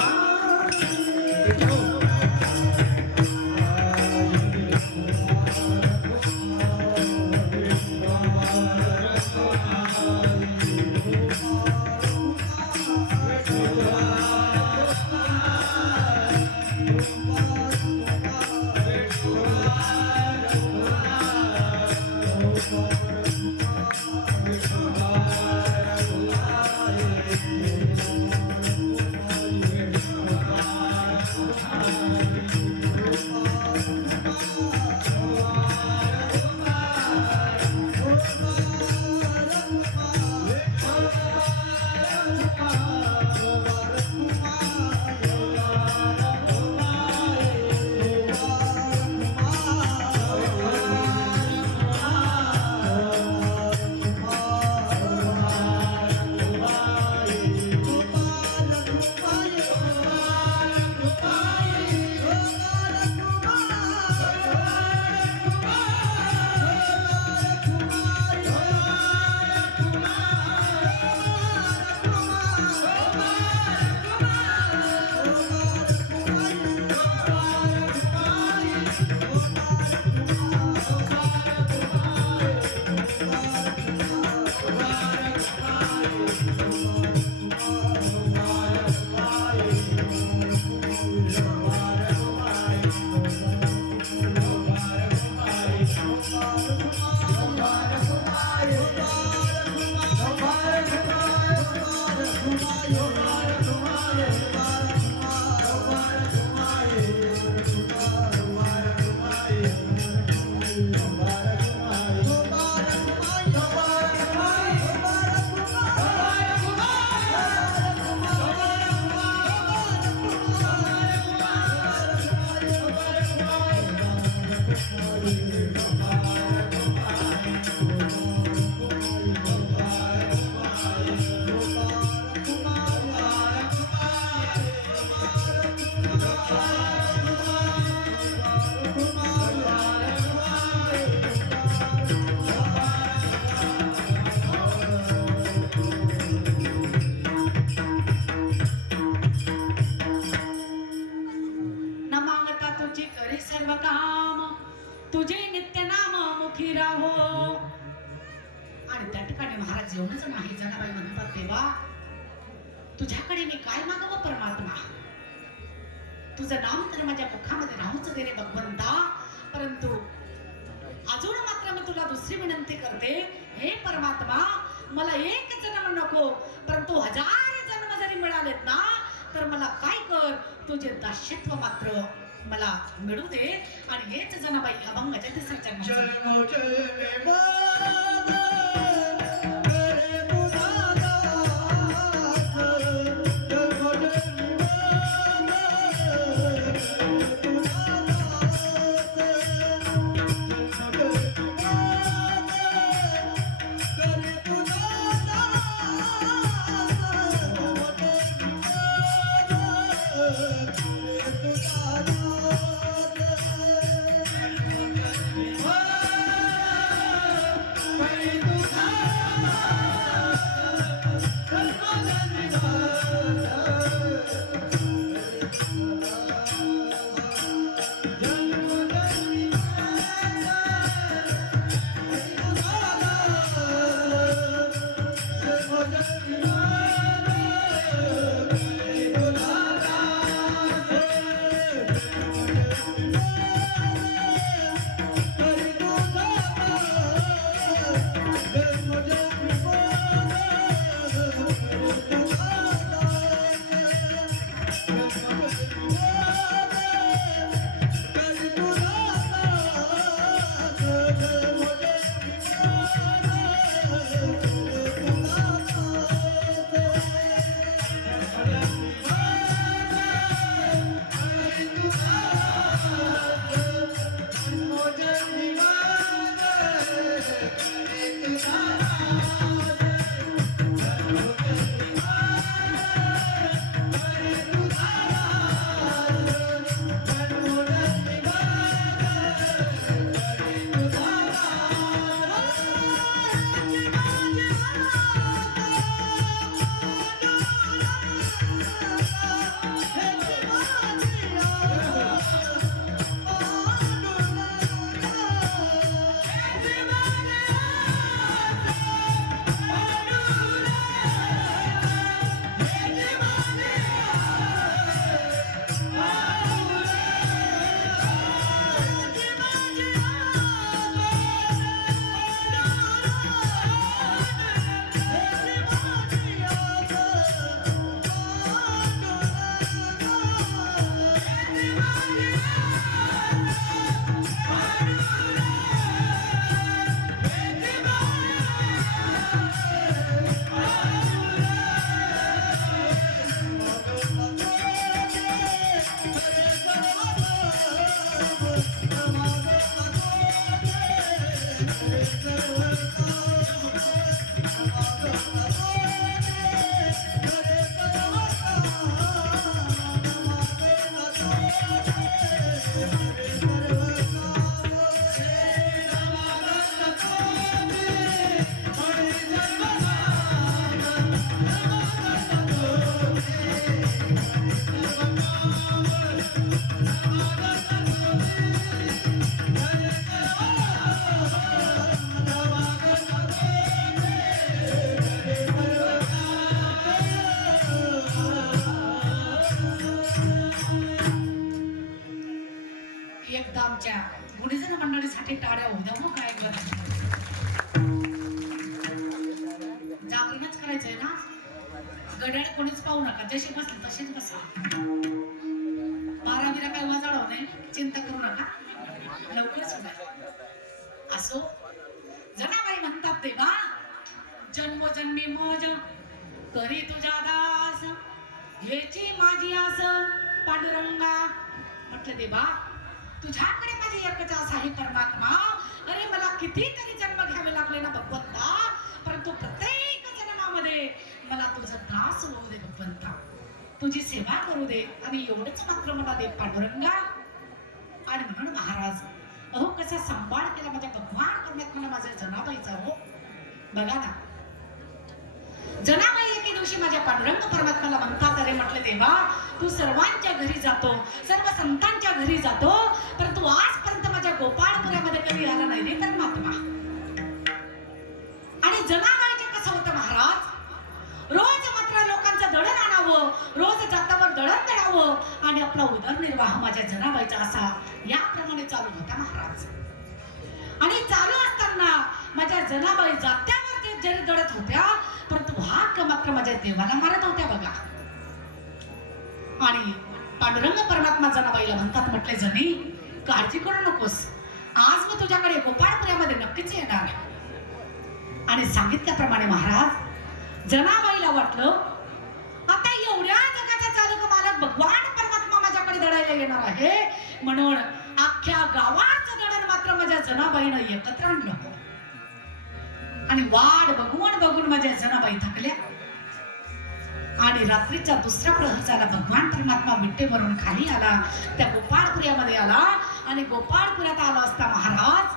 जेवणच नाही. जनाबाई म्हणतात, देवा तुझ्याकडे मी काय मागावं परमात्मा? तुझं नाम तर माझ्या मुखामध्ये राहूच दे रे भगवंता. परंतु अजून मात्र मी तुला दुसरी विनंती करते, हे परमात्मा, मला एक जन्म नको, परंतु 1000 जन्म जरी मिळालेत ना तर मला काय कर, तुझे दास्यत्व मात्र मला मिळू दे. आणि हेच जनाबाई अभंगाच्या तिसऱ्या चरणात जन्म जन्मे माझा करे तुझा दास. जन्म जन्मी माझा करे तुझा दास. जन्म जन्मी माझा करे तुझा दास. जन्म जन्मी माझा करे तुझा दास. एकदा आमच्या गुणीजन मंडळीसाठी टाळ्या होऊ द्या मग काय कर. जागरणच करायचंय ना. घड्याळ कोणीच पाहू नका, जशी बसली तशीच बसा. 12 काय वाजळव नाही, चिंता करू नका, लवकर सुद्धा असो. जनाबाई म्हणतात देवा, जन्मोजन्मी मज करी तुझ्या दास, हेची माझी आस पांडुरंगा. म्हटलं देवा, तुझ्याकडे माझी एकच आस आहे परमात्मा. अरे मला कितीतरी जन्म घ्यावे लागले ना भगवंता, परंतु प्रत्येक जन्मामध्ये मला तुझा दास होऊ दे भगवंता, तुझी सेवा करू दे. आणि एवढंच मात्र मला दे पांडुरंगा. आणि म्हणून महाराज, अहो कसा सांभाळ केला माझ्या भगवान परमात्म्याने माझ्या जनाबाईचा. हो बघा ना, जनाबाई एके दिवशी माझ्या पांडुरंग परमात्म्याला म्हणतात, अरे म्हटलं देवा, तू सर्वांच्या घरी जातो, सर्व संतांच्या घरी जातो, परंतु आजपर्यंत माझ्या गोपाळपुऱ्यामध्ये कधी आला नाही रे परमात्मा. आणि जनाबाईचे कसं होतं महाराज, रोज मात्र लोकांचं दळण आणावं, रोज जातावर दळण दळावं आणि आपला उदरनिर्वाह माझ्या जनाबाईचा असा याप्रमाणे चालू होता महाराज. आणि चालू असताना माझ्या जनाबाई जात्यावर जरी दळत होत्या, परंतु हाक मात्र माझ्या देवाला मारत होत्या. बघा आणि पांडुरंग परमात्मा जनाबाईला म्हणतात, म्हटले जनी काळजी करू नकोस, आज मी तुझ्याकडे गोपाळपुऱ्यामध्ये नक्कीच येणार आहे. आणि सांगितल्याप्रमाणे महाराज जनाबाईला वाटलं आता एवढ्या जगाचा चालक मालक भगवान परमात्मा माझ्याकडे दडायला येणार आहे, म्हणून अख्ख्या गावाचं दडण मात्र माझ्या जनाबाईनं एकत्र आणलं. आणि वाट बघून माझ्या जनाबाई थकल्या. आणि रात्रीच्या दुसऱ्या प्रहर झाला, भगवान परमात्मा विट्टेवरून खाली आला, त्या गोपाळपुऱ्यामध्ये आला. आणि गोपाळपुऱ्यात आला असता महाराज,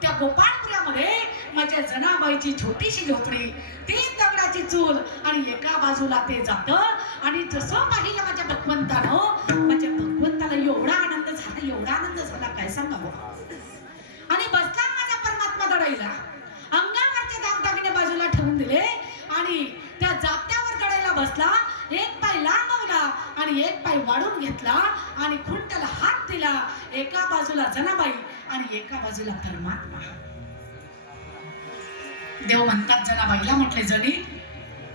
त्या गोपाळपुऱ्यामध्ये माझ्या जनाबाईची छोटीशी झोपडी, 3 दगडाची चूल, आणि एका बाजूला ते जात. आणि जसं पाहिलं माझ्या भगवंताला एवढा आनंद झाला काय सांगावं. आणि बसला माझा परमात्मा दडायला, अंगावरचे दागदागिने बाजूला ठेवून दिले आणि त्या जात्यावर दडायला बसला. एक पाय लांबवला आणि एक पाय वाढून घेतला आणि खुंटाला हात दिला. एका बाजूला जनाबाई आणि एका बाजूला परमात्मा. देव म्हणतात जनाबाईला, म्हटले जनी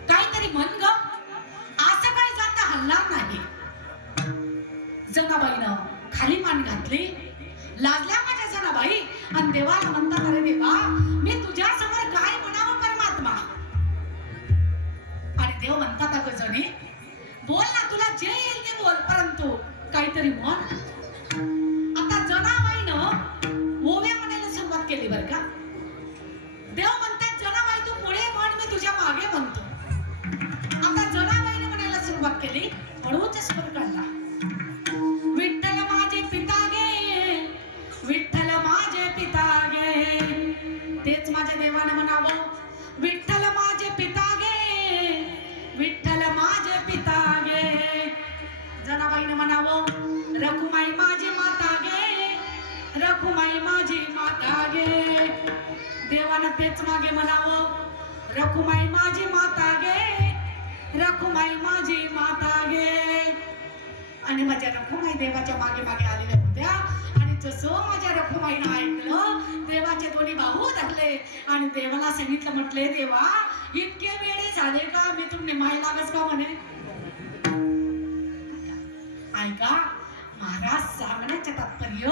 काहीतरी म्हण ग, असं काही जाता हलणार नाही. जनाबाईनं खाली मान घातली, लाजल्या माझ्या जनाबाई. आणि देवाला म्हणतात, अरे देवा मी तुझ्या समोर काय म्हणावं परमात्मा. आणि देव म्हणतात, अगं जनी बोल ना, तुला जे येईल ते बोल, परंतु काहीतरी म्हण. आता जनाबाईनं ओव्या म्हणायला सुरुवात केली बरं का. देव म्हणतात जनाबाई तू पुढे म्हण, मी तुझ्या मागे म्हणतो. आता जनाबाईने म्हणायला सुरुवात केली, हळूच स्वर काढला, विठ्ठल माझे पिता गे, विठ्ठल माझे पिता गे. तेच माझ्या देवाने म्हणावं, विठ्ठल माझे पिता गे, विठ्ठल माझे पिता गे. जनाबाईने म्हणावं, रखुमाई माझी माता गे, रखुमाई माझी माता गे. देवानं तेच मागे म्हणावं, रखुमाई माझी माता गे, रखुमाई माझी माता गे. आणि माझ्या रखुमाई देवाच्या मागे मागे आलेल्या होत्या. आणि जसं माझ्या रखुमाईनं ऐकलं, देवाचे दोन्ही बाहू धरले आणि देवाला सांगितलं, म्हटले देवा इतके वेळे झाले का, मी तुम्ही माय लागच का म्हणे. ऐका महाराज, सांगण्याचे तात्पर्य,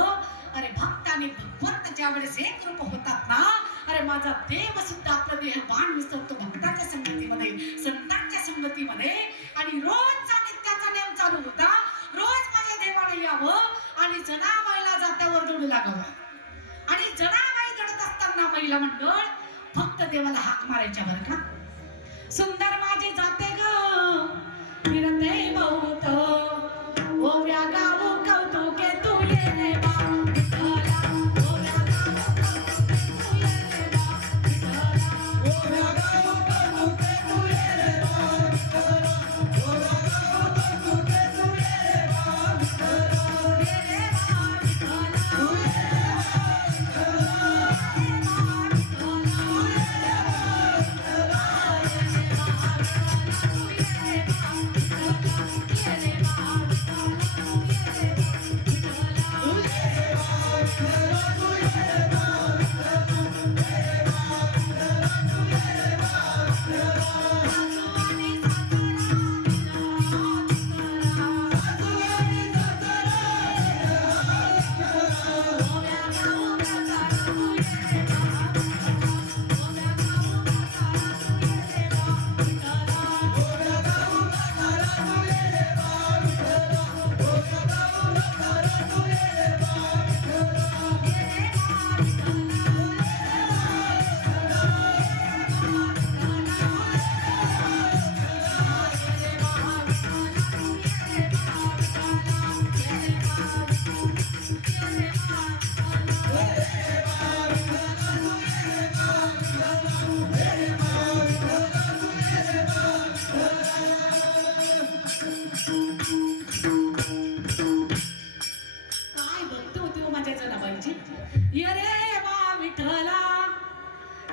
अरे भक्त आणि भगवंत ज्या वेळेस एक रूप होतात ना, अरे माझा देव सुद्धा आपला देह बाण विसरतो भक्ताच्या संगतीमध्ये, संतांच्या संगतीमध्ये. आणि रोजचा नित्याचा नेम चालू होता, रोज माझ्या देवाने यावं आणि जनाबाईला जात्यावर जोडू लागावं. आणि जनाबाई दडत असताना महिला मंडळ फक्त देवाला हाक मारायच्या बरं का. सुंदर माझे जाते ग फिरते बहुत, ओव्या गावो कौतुके तू ये रे बा विठ्ठला. ओव्या गावो कौतुके तू ये रे बा विठ्ठला. ओव्या गावो कौतुके तू ये रे बा विठ्ठला. ओव्या गावो कौतुके तू ये रे बा विठ्ठला.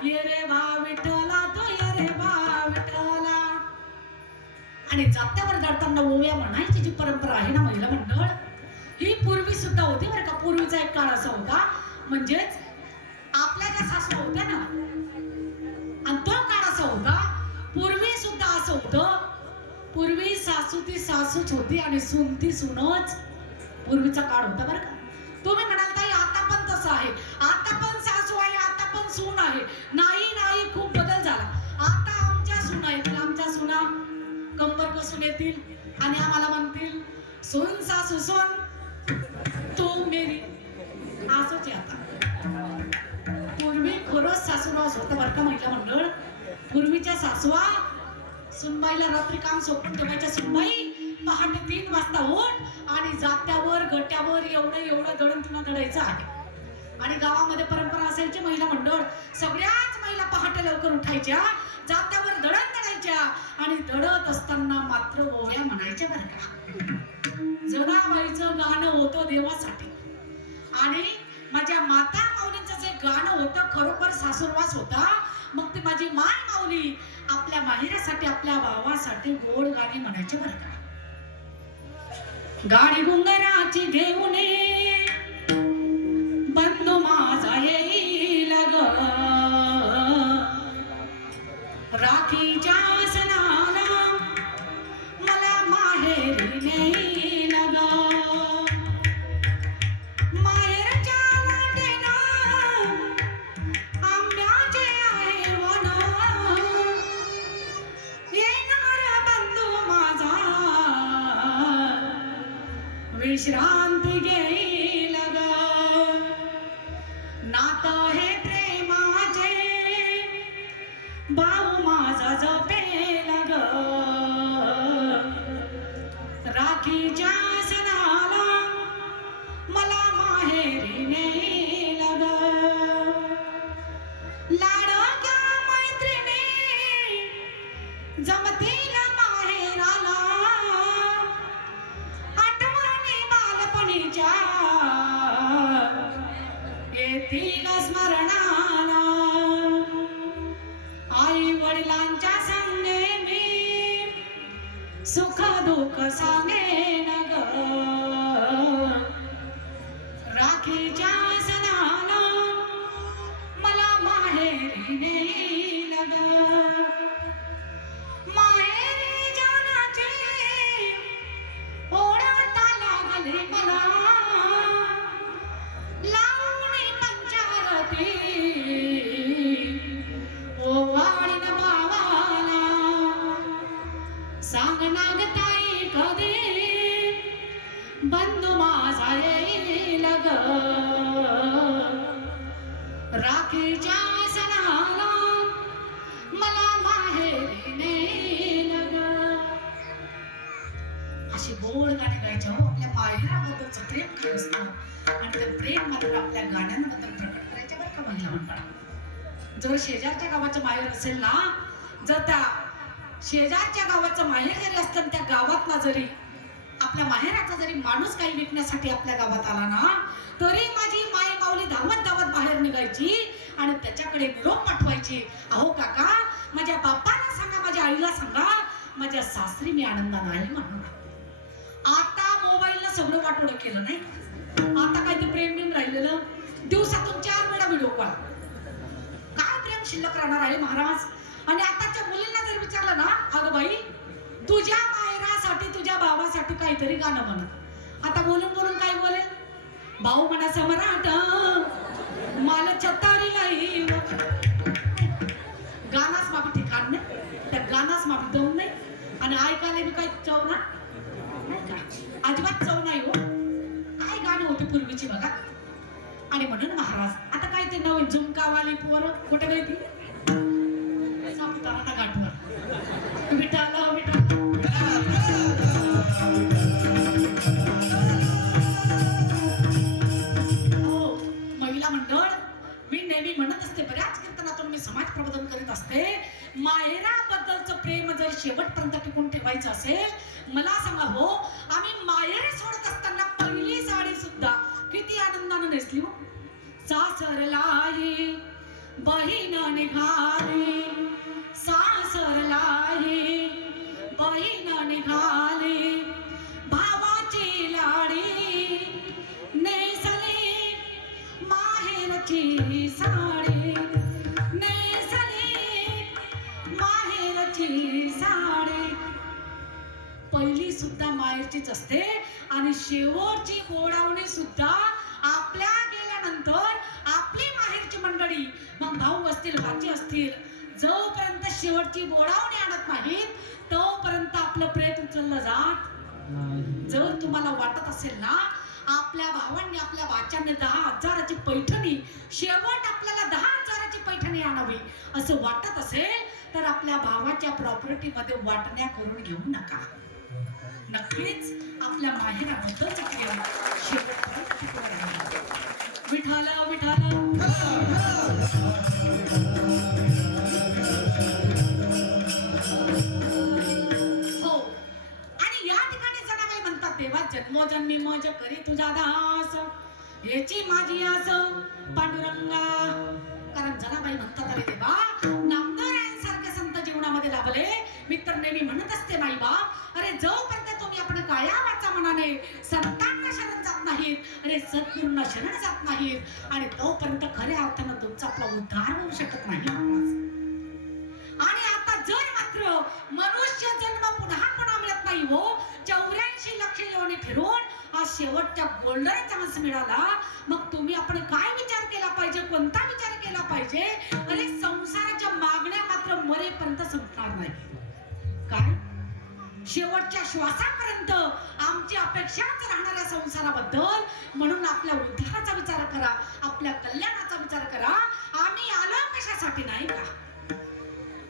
ये रे बा विठ्ठला. तू ये रे बा आणि जात्यावर दडताना ओव्या म्हणायची जी परंपरा आहे ना महिला मंडळ, ही पूर्वी सुद्धा होती बरं का. पूर्वीचा एक काळ असा होता, म्हणजेच आपल्या ज्या सासू होत्या ना, आणि तो काळ असा होता, पूर्वी सुद्धा असं होतं, पूर्वी सासू ती सासूच होती आणि सुनती सुनच पूर्वीचा काळ होता बरं का. तुम्ही म्हणाल ताई आता पण तसं आहे, आता पण सासू आहे, आता पण सून आहे. नाही नाही, खूप बदल झाला. आता आमच्या सुना येतील, आमच्या सुना कंबर कसून येतील आणि आम्हाला म्हणतील सून सासू सोन तू मेरी. असंच आहे आता. पूर्वी खरंच सासूरवास होतं बरं का महिला मंडळ. पूर्वीच्या सासवा सुनबाईला रात्री काम सोपून ठेवायच्या. सुनबाई पहाटे 3 वाजता उठ आणि जात्यावर गट्यावर एवढं एवढं दळण तुला दळायचं आहे. आणि गावामध्ये परंपरा असायची महिला मंडळ सगळ्याच महिला पहाटे लवकर उठायच्या, जात्यावर दळण दळायच्या आणि दळत असताना मात्र ओव्या म्हणायच्या बरं का. जनाबाईचं गाणं होतं देवासाठी आणि माझ्या माता माऊलींचं जे गाणं होतं खरोखर सासूरवास होता. मग ती माझी माय माऊली आपल्या माहेरासाठी आपल्या भावासाठी गोड गाणी म्हणायचे बरं का. गाडी गुंगराची घेऊन बंधू माझा येईल ग, राखीच्या सणाला मला माहेरी नेईल ग. माहेरच्या वाटेला आंब्याचे आहे वन, येणार बंधू माझा विश्रांती घेईल ग. नातं हे प्रेमाचे भाऊ माझा जपेल ग, राखीच्या सणाला मला माहेरी नेईल ग. लाडक्या मैत्रिणी जमतील माहेराला, आठवणी बालपणीच्या येतील स्मरणाला. आई वडिलांच्या संगे मी सुख दुःख सांगेन ग, राखीच्या सणाला मला माहेरी नेईल ग. माहेरी जाण्याची ओढता लागली मला, लावणी पंचारती ओवाळीन भावाला. सांग नाग ताई कधी बंधू माझा येईल ग, राखीच्या सणाला मला माहेरी नेईल ग. अशी गोड गाणी गायच्या हो. आपल्या माहेराबद्दलचं प्रेम काय असतं आणि ते प्रेम मात्र आपल्या गाण्यांबद्दल प्रकट करायच्या बरं का महिला मंडळाला. जर शेजारच्या गावाचं माहेर असेल ना, जर त्या शेजारच्या गावाचं माहेर जरी असतं, त्या गावातला जरी आपल्या माहेराचा जरी माणूस काही विकण्यासाठी आपल्या गावात आला ना, तरी माझी माई माऊली धावत धावत बाहेर निघायची आणि त्याच्याकडे निरोप पाठवायची. अहो काका, माझ्या बापाला सांगा, माझ्या आईला सांगा, माझ्या सासरी मी आनंदाने आहे म्हणून. आता मोबाईलला सगळं वाटोळं केलं नाही. आता काय ते प्रेम बिम राहिलेलं. दिवसातून 4 वेळा व्हिडिओ कॉल. काय प्रेम शिल्लक राहणार आहे महाराज. आणि आताच्या मुलींना जर विचारलं ना, अगं बाई तुझ्या मायरासाठी तुझ्या भावासाठी काहीतरी गाणं म्हणा. आता बोलून बोलून काय बोलेल. भाऊ म्हणा सम्राट मला चतारी लाई. गानाच माफी ठिकाण नाही, त्या गानाच माफी दम नाही आणि ऐकायला बी काय चव ना अजिबात चव नाही हो. काय गाणं होती पूर्वीची बघा. आणि म्हणून महाराज आता काय ते नवीन झुमकावाली पोरं कुठे गई ती सापुतारा घाटवर विठाला विठाला. हो महिला मंडळ, मी नेहमी म्हणत असते, बऱ्याच कीर्तनातून मी समाज प्रबोधन करीत असते, माहेराबद्दलचं प्रेम जर शेवटपर्यंत टिकून ठेवायचं असेल, मला सांगा हो, आम्ही माहेर सोडत असताना पहिली साडी सुद्धा किती आनंदाने नेसली हो. सासरलाई बहीण निघाली, सासरलाई बहीण निघाली, भावाची लाडी नेसली माहेरची साडी, नेसली माहेरची साडी. पहिली सुद्धा माय माहेरचीच असते आणि शेवटची गोडावणी सुद्धा आपल्या गेल्यानंतर आपली माहेरची मंडळी मग भाऊ असतील भाची असतील जोपर्यंत शेवटची गोडावणी आणत नाहीत तोपर्यंत आपलं प्रेत उचललं जात. जर तुम्हाला वाटत असेल ना आपल्या भावांनी आपल्या भाच्यांनी 10,000ची पैठणी शेवट आपल्याला 10,000ची पैठणी आणावी असं वाटत असेल तर आपल्या भावाच्या प्रॉपर्टी मध्ये वाटण्या करून घेऊ नका. नक्कीच आपल्या माहेराबद्दलच प्रेम शेवटपर्यंत टिकून राहावे. विठाला हो. आणि या ठिकाणी जनाबाई म्हणतात देवा जन्मोजन्मी मज करी तुझा दास याची माझी आस पांडुरंगा. कारण जनाबाई म्हणतात अरे देवा नामदेवरायांसारखे संत जीवनामध्ये लाभले. मी तर नेहमी म्हणत असते माई बाप अरे जोपर्यंत तुम्ही आपण काया वाचा मनाने संतांना शरण जात नाहीत अरे सद्गुरूंना शरण जात नाहीत आणि तोपर्यंत खऱ्या अर्थानं तुमचा आपला उद्धार होऊ शकत नाही. आणि आता जर मात्र मनुष्य जन्म पुन्हा पुन्हा मिळत नाही हो 84 लक्ष योनी फिरून हा शेवटचा गोल्डन चान्स मिळाला मग तुम्ही आपण काय विचार केला पाहिजे कोणता विचार केला पाहिजे अरे संसाराच्या मागण्या मात्र मरेपर्यंत संपणार नाही. काय शेवटच्या श्वासापर्यंत आमची अपेक्षाच राहणाऱ्या संसाराबद्दल. म्हणून आपल्या उद्धाराचा विचार करा आपल्या कल्याणाचा विचार करा. आम्ही आलो कशासाठी नाही का.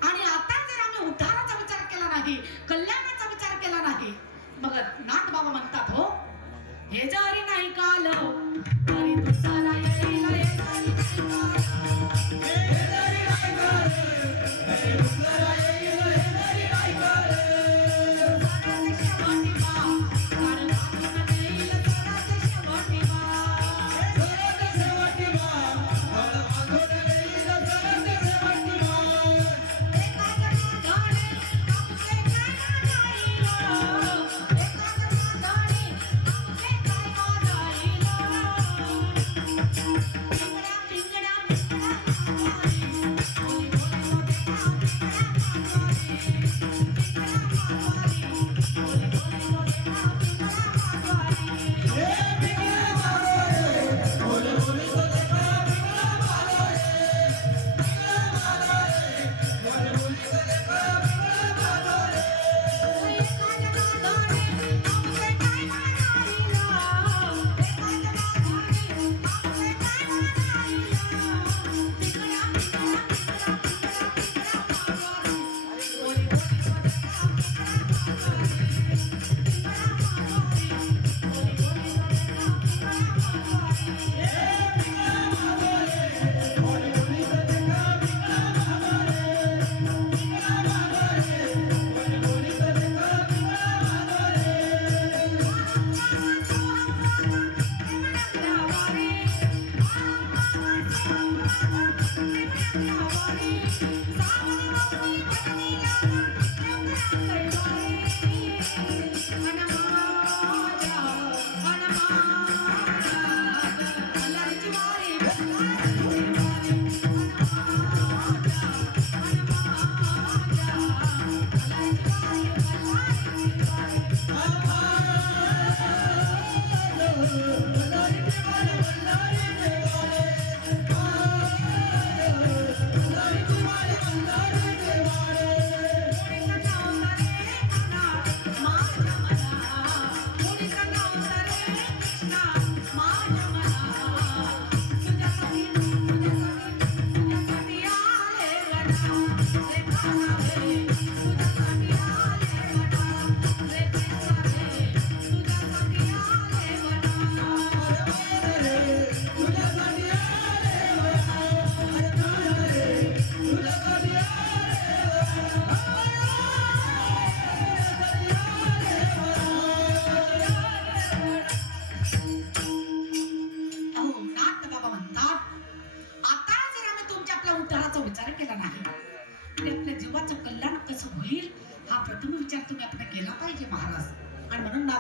आणि आता जर आम्ही उद्धाराचा विचार केला नाही कल्याणाचा विचार केला नाही बघा नाथ बाबा म्हणतात हो हे जरी नाही काल तरी दुसरा येईल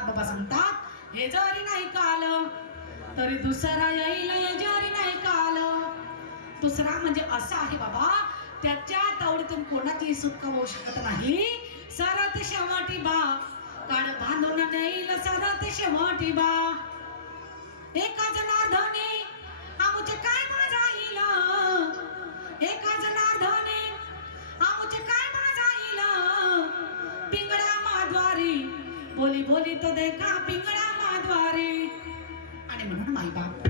बाबा सांगतात हे जरी नाही का आलं तरी दुसरा येईल हे जरी नाही का आलं. दुसरा म्हणजे असा आहे बाबा त्याच्या तावडीतून कोणाचीही सुटका होऊ शकत नाही. सरत शेवटी बा काळ बांधून नेईल सरत शेवटी बा एका जनार्दने आमुचे काय म्हणा जाईल एका जनार्दने आमुचे काय म्हणा जाईल पिंगळा माद्वारी बोली बोली तो देखा पिंगळा माद्वारी. आणि म्हणून माईबाप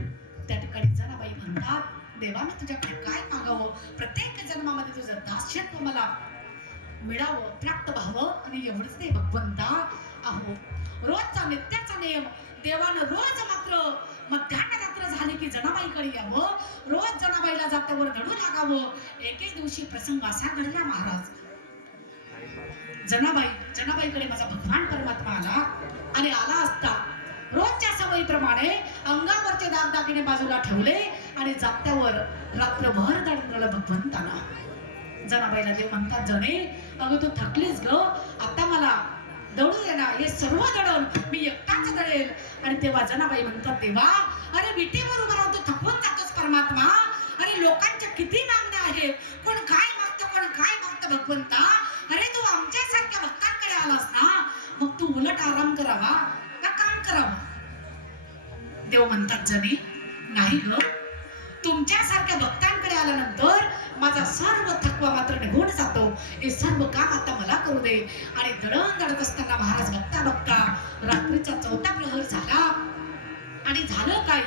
त्या ठिकाणी जनाबाई म्हणतात देवा मी तुझ्याकडे काय मागावं प्रत्येक जन्मामध्ये तुझं दास्यत्व मला मिळावं प्राप्त व्हावं आणि एवढंच ते भगवंता. अहो रोजचा नित्याचा नियम देवानं रोज मात्र मध्यान्ह रात्र झाली की जनाबाईकडे यावं रोज जनाबाईला जात्यावर धडू लागावं. एके दिवशी प्रसंग असा घडला महाराज जनाबाईकडे माझा भगवान परमात्मा आला आणि आला असता रोजच्या सवयीप्रमाणे अंगावरचे दागदागिने बाजूला ठेवले आणि जात्यावर रात्रभर दडलं भगवंताना. जनाबाईला देव म्हणतात जणे अगं तू थकलीस ग आता मला दळू दे ना हे सर्व दळण मी एकटाच दळेल. आणि तेव्हा जनाबाई म्हणतात तेव्हा अरे विटेवर उभा राहून तू थकून जातोस परमात्मा अरे लोकांच्या किती मागण्या आहेत कोण काय मागतं कोण काय मागतं भगवंता अरे तू आमच्यासारख्या भक्तांकडे आलास ना मग तू उलट आराम करावा का काम करावं. देव म्हणतात जणी नाही ग तुमच्यासारख्या भक्तांकडे आल्यानंतर माझा सर्व थकवा मात्र निघून जातो हे सर्व काम आता मला करू दे. आणि दळण दळत असताना महाराज बघता बघता रात्रीचा 4था प्रहर झाला आणि झालं काय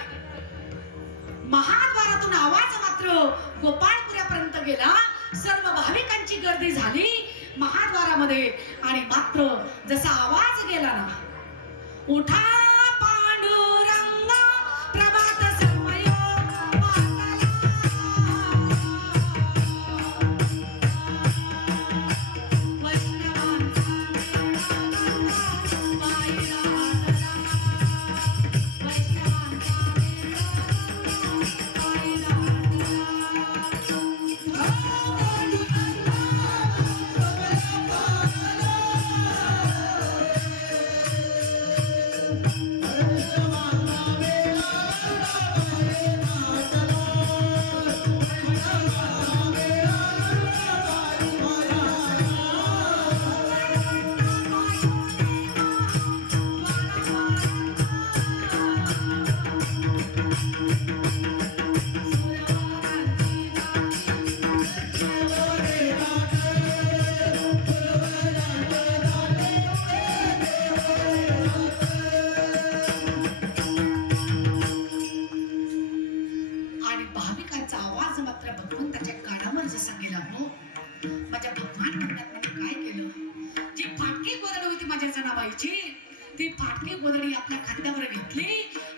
महाद्वारातून आवाज मात्र गोपाळपुऱ्यापर्यंत गेला. सर्व भाविकांची गर्दी झाली महाद्वारामध्ये आणि मात्र जसा आवाज गेला ना उठा पांडुरंग प्रभात समय ती फाटकी गोधडी आपल्या खांद्यावर घेतली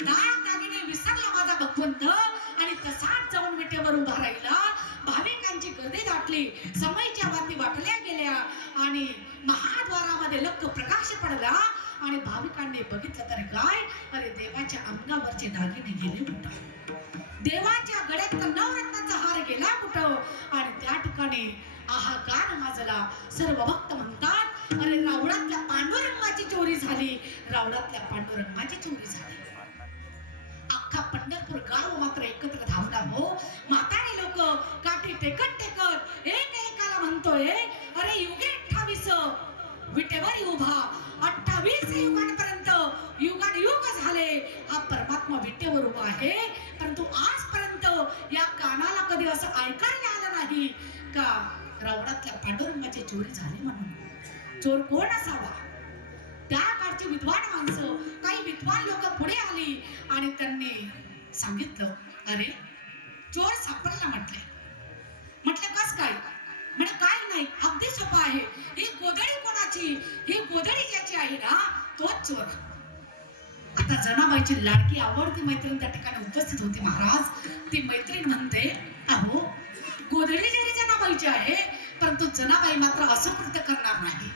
दागिने विसरला माझा भगवंत आणि तसाच जाऊन विटेवर उभा राहिला. भाविकांची गर्दी दाटली समयच्या वाती वाटल्या गेल्या आणि महाद्वारामध्ये लख प्रकाश पडला आणि भाविकांनी बघितलं तर काय अरे देवाच्या अंगावरचे दागिने गेले कुठं देवाच्या गळ्यात नवरत्नाचा हार गेला कुठं. आणि त्या ठिकाणी आहाकार माजला. सर्व भक्त म्हणतात अरे रावणातल्या पांडुरंगाची चोरी झाली रावणातल्या पांडुरंगाची चोरी झाली. अख्खा पंढरपूर गाव मात्र एकत्र धावला हो. म्हातारे लोक काठी टेकत टेकत एकाला म्हणतोय अरे युगे 28 विटेवर उभा 28 युगांपर्यंत युगानुयुग झाले हा परमात्मा विटेवर उभा आहे. परंतु आजपर्यंत या कानाला कधी असं ऐकायला आलं नाही का रावणातल्या पांडुरंगाची चोरी झाली म्हणून. चोर कोण असावा. त्या काळची विद्वान माणसं काही विद्वान लोक पुढे आली आणि त्यांनी सांगितलं अरे चोर सापडला म्हटलं कस काय म्हणजे काय नाही अगदी सोपं आहे. ही गोधडी कोणाची ही गोधडी ज्याची आहे ना तोच चोर. आता जनाबाईची लाडकी आवडती मैत्रीण त्या ठिकाणी उपस्थित होती महाराज. ती मैत्रीण म्हणते अहो गोधडी जरी जनाबाईची आहे परंतु जनाबाई मात्र असं कृत्य करणार नाही.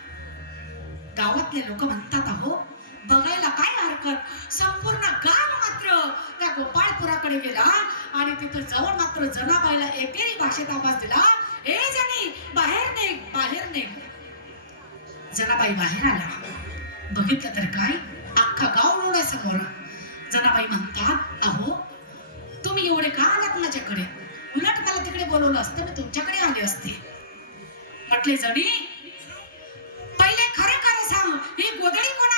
गावातले लोक म्हणतात अहो बघायला काय हरकत. संपूर्ण गाव मात्र त्या गोपाळपुराकडे गेला आणि तिथं जाऊन मात्र जनाबाईला एकेरी भाषेत आवाज दिला ए जनी बाहेर निघ बाहेर निघ. जनाबाई बाहेर आला. बघितलं तर काय अख्खा गाव डोळ्यासमोर. जनाबाई म्हणतात अहो तुम्ही एवढे का आलात माझ्याकडे उलट मला तिकडे बोलवलं असतं मी तुमच्याकडे आले असते. म्हटले जणी पहिले खरं खरं सांग ही गोधडी कोण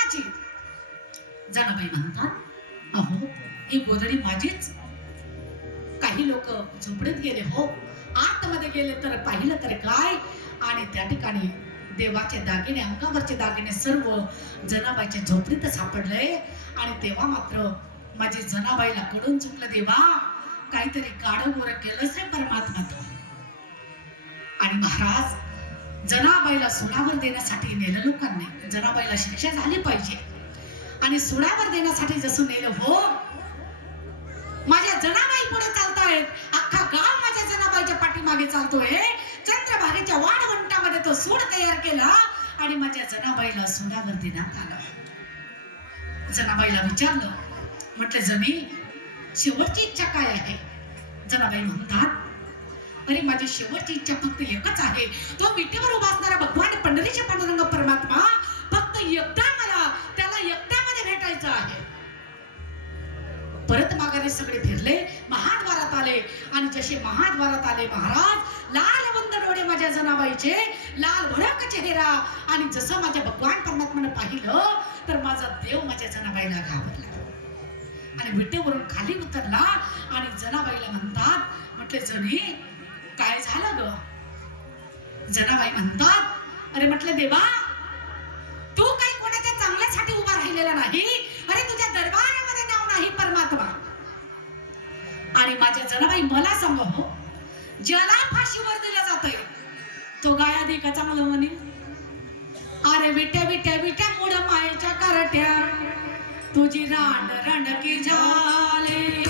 जनाबाई म्हणतात, अहो ही गोधडी माझीच. काही लोक झोपडीत गेले हो, आतमध्ये गेले तर पाहिलं तर काय, आणि त्या ठिकाणी देवाचे दागिने, अंगावरचे दागिने सर्व जनाबाईच्या झोपडीत सापडले. आणि तेव्हा मात्र माझी जनाबाईला कडून चुकलं, देवा काहीतरी काळं केलंच रे परमात्मा तू. आणि महाराज जनाबाईला सोडावर देण्यासाठी नेलं लोकांनी. जनाबाईला शिक्षा झाली पाहिजे आणि सोडावर देण्यासाठी जसं नेलं हो, माझ्या जनाबाई पुढे चालतायत, अख्खा गाव माझ्या जनाबाईच्या पाठीमागे चालतोय. चंद्रभागेच्या वाढवंटामध्ये तो सूड तयार केला आणि माझ्या जनाबाईला सोडावर देण्यात आलं. जनाबाईला विचारलं, म्हटलं जनी शेवटची इच्छा काय आहे? जनाबाई म्हणतात, अरे माझी शेवटची इच्छा फक्त एकच आहे, तो विठीवर उभा असणारा भगवान पंढरीचे पांडुरंग परमात्मा फक्त एकदा मला त्याला एकट्यामध्ये भेटायचं आहे. परत माघारी सगळे फिरले, महाद्वारात आले आणि जसे महाद्वारात आले महाराज, लाल बुंद डोळे माझ्या जनाबाईचे, लाल भडक चेहरा, आणि जसं माझ्या भगवान परमात्म्याने पाहिलं तर माझा देव माझ्या जनाबाईला घाबरला आणि विटेवरून खाली उतरला. आणि जनाबाईला म्हणतात, म्हटले जनी काय झालं ग? जनाबाई म्हणतात, अरे म्हटलं देवा तू काही कोणाच्या चांगल्यासाठी उभा राहिलेला नाही, अरे तुझ्या दरबारामध्ये नाव नाही परमात्मा. आणि माझ्या जनाबाई मला सांग हो, ज्याला फाशीवर दिलं जातंय तो गायादी का चांगलं म्हणे? अरे विट्या विट्या विट्या मुड मायेच्या करट्या, तुझी रांड रांड की झाली.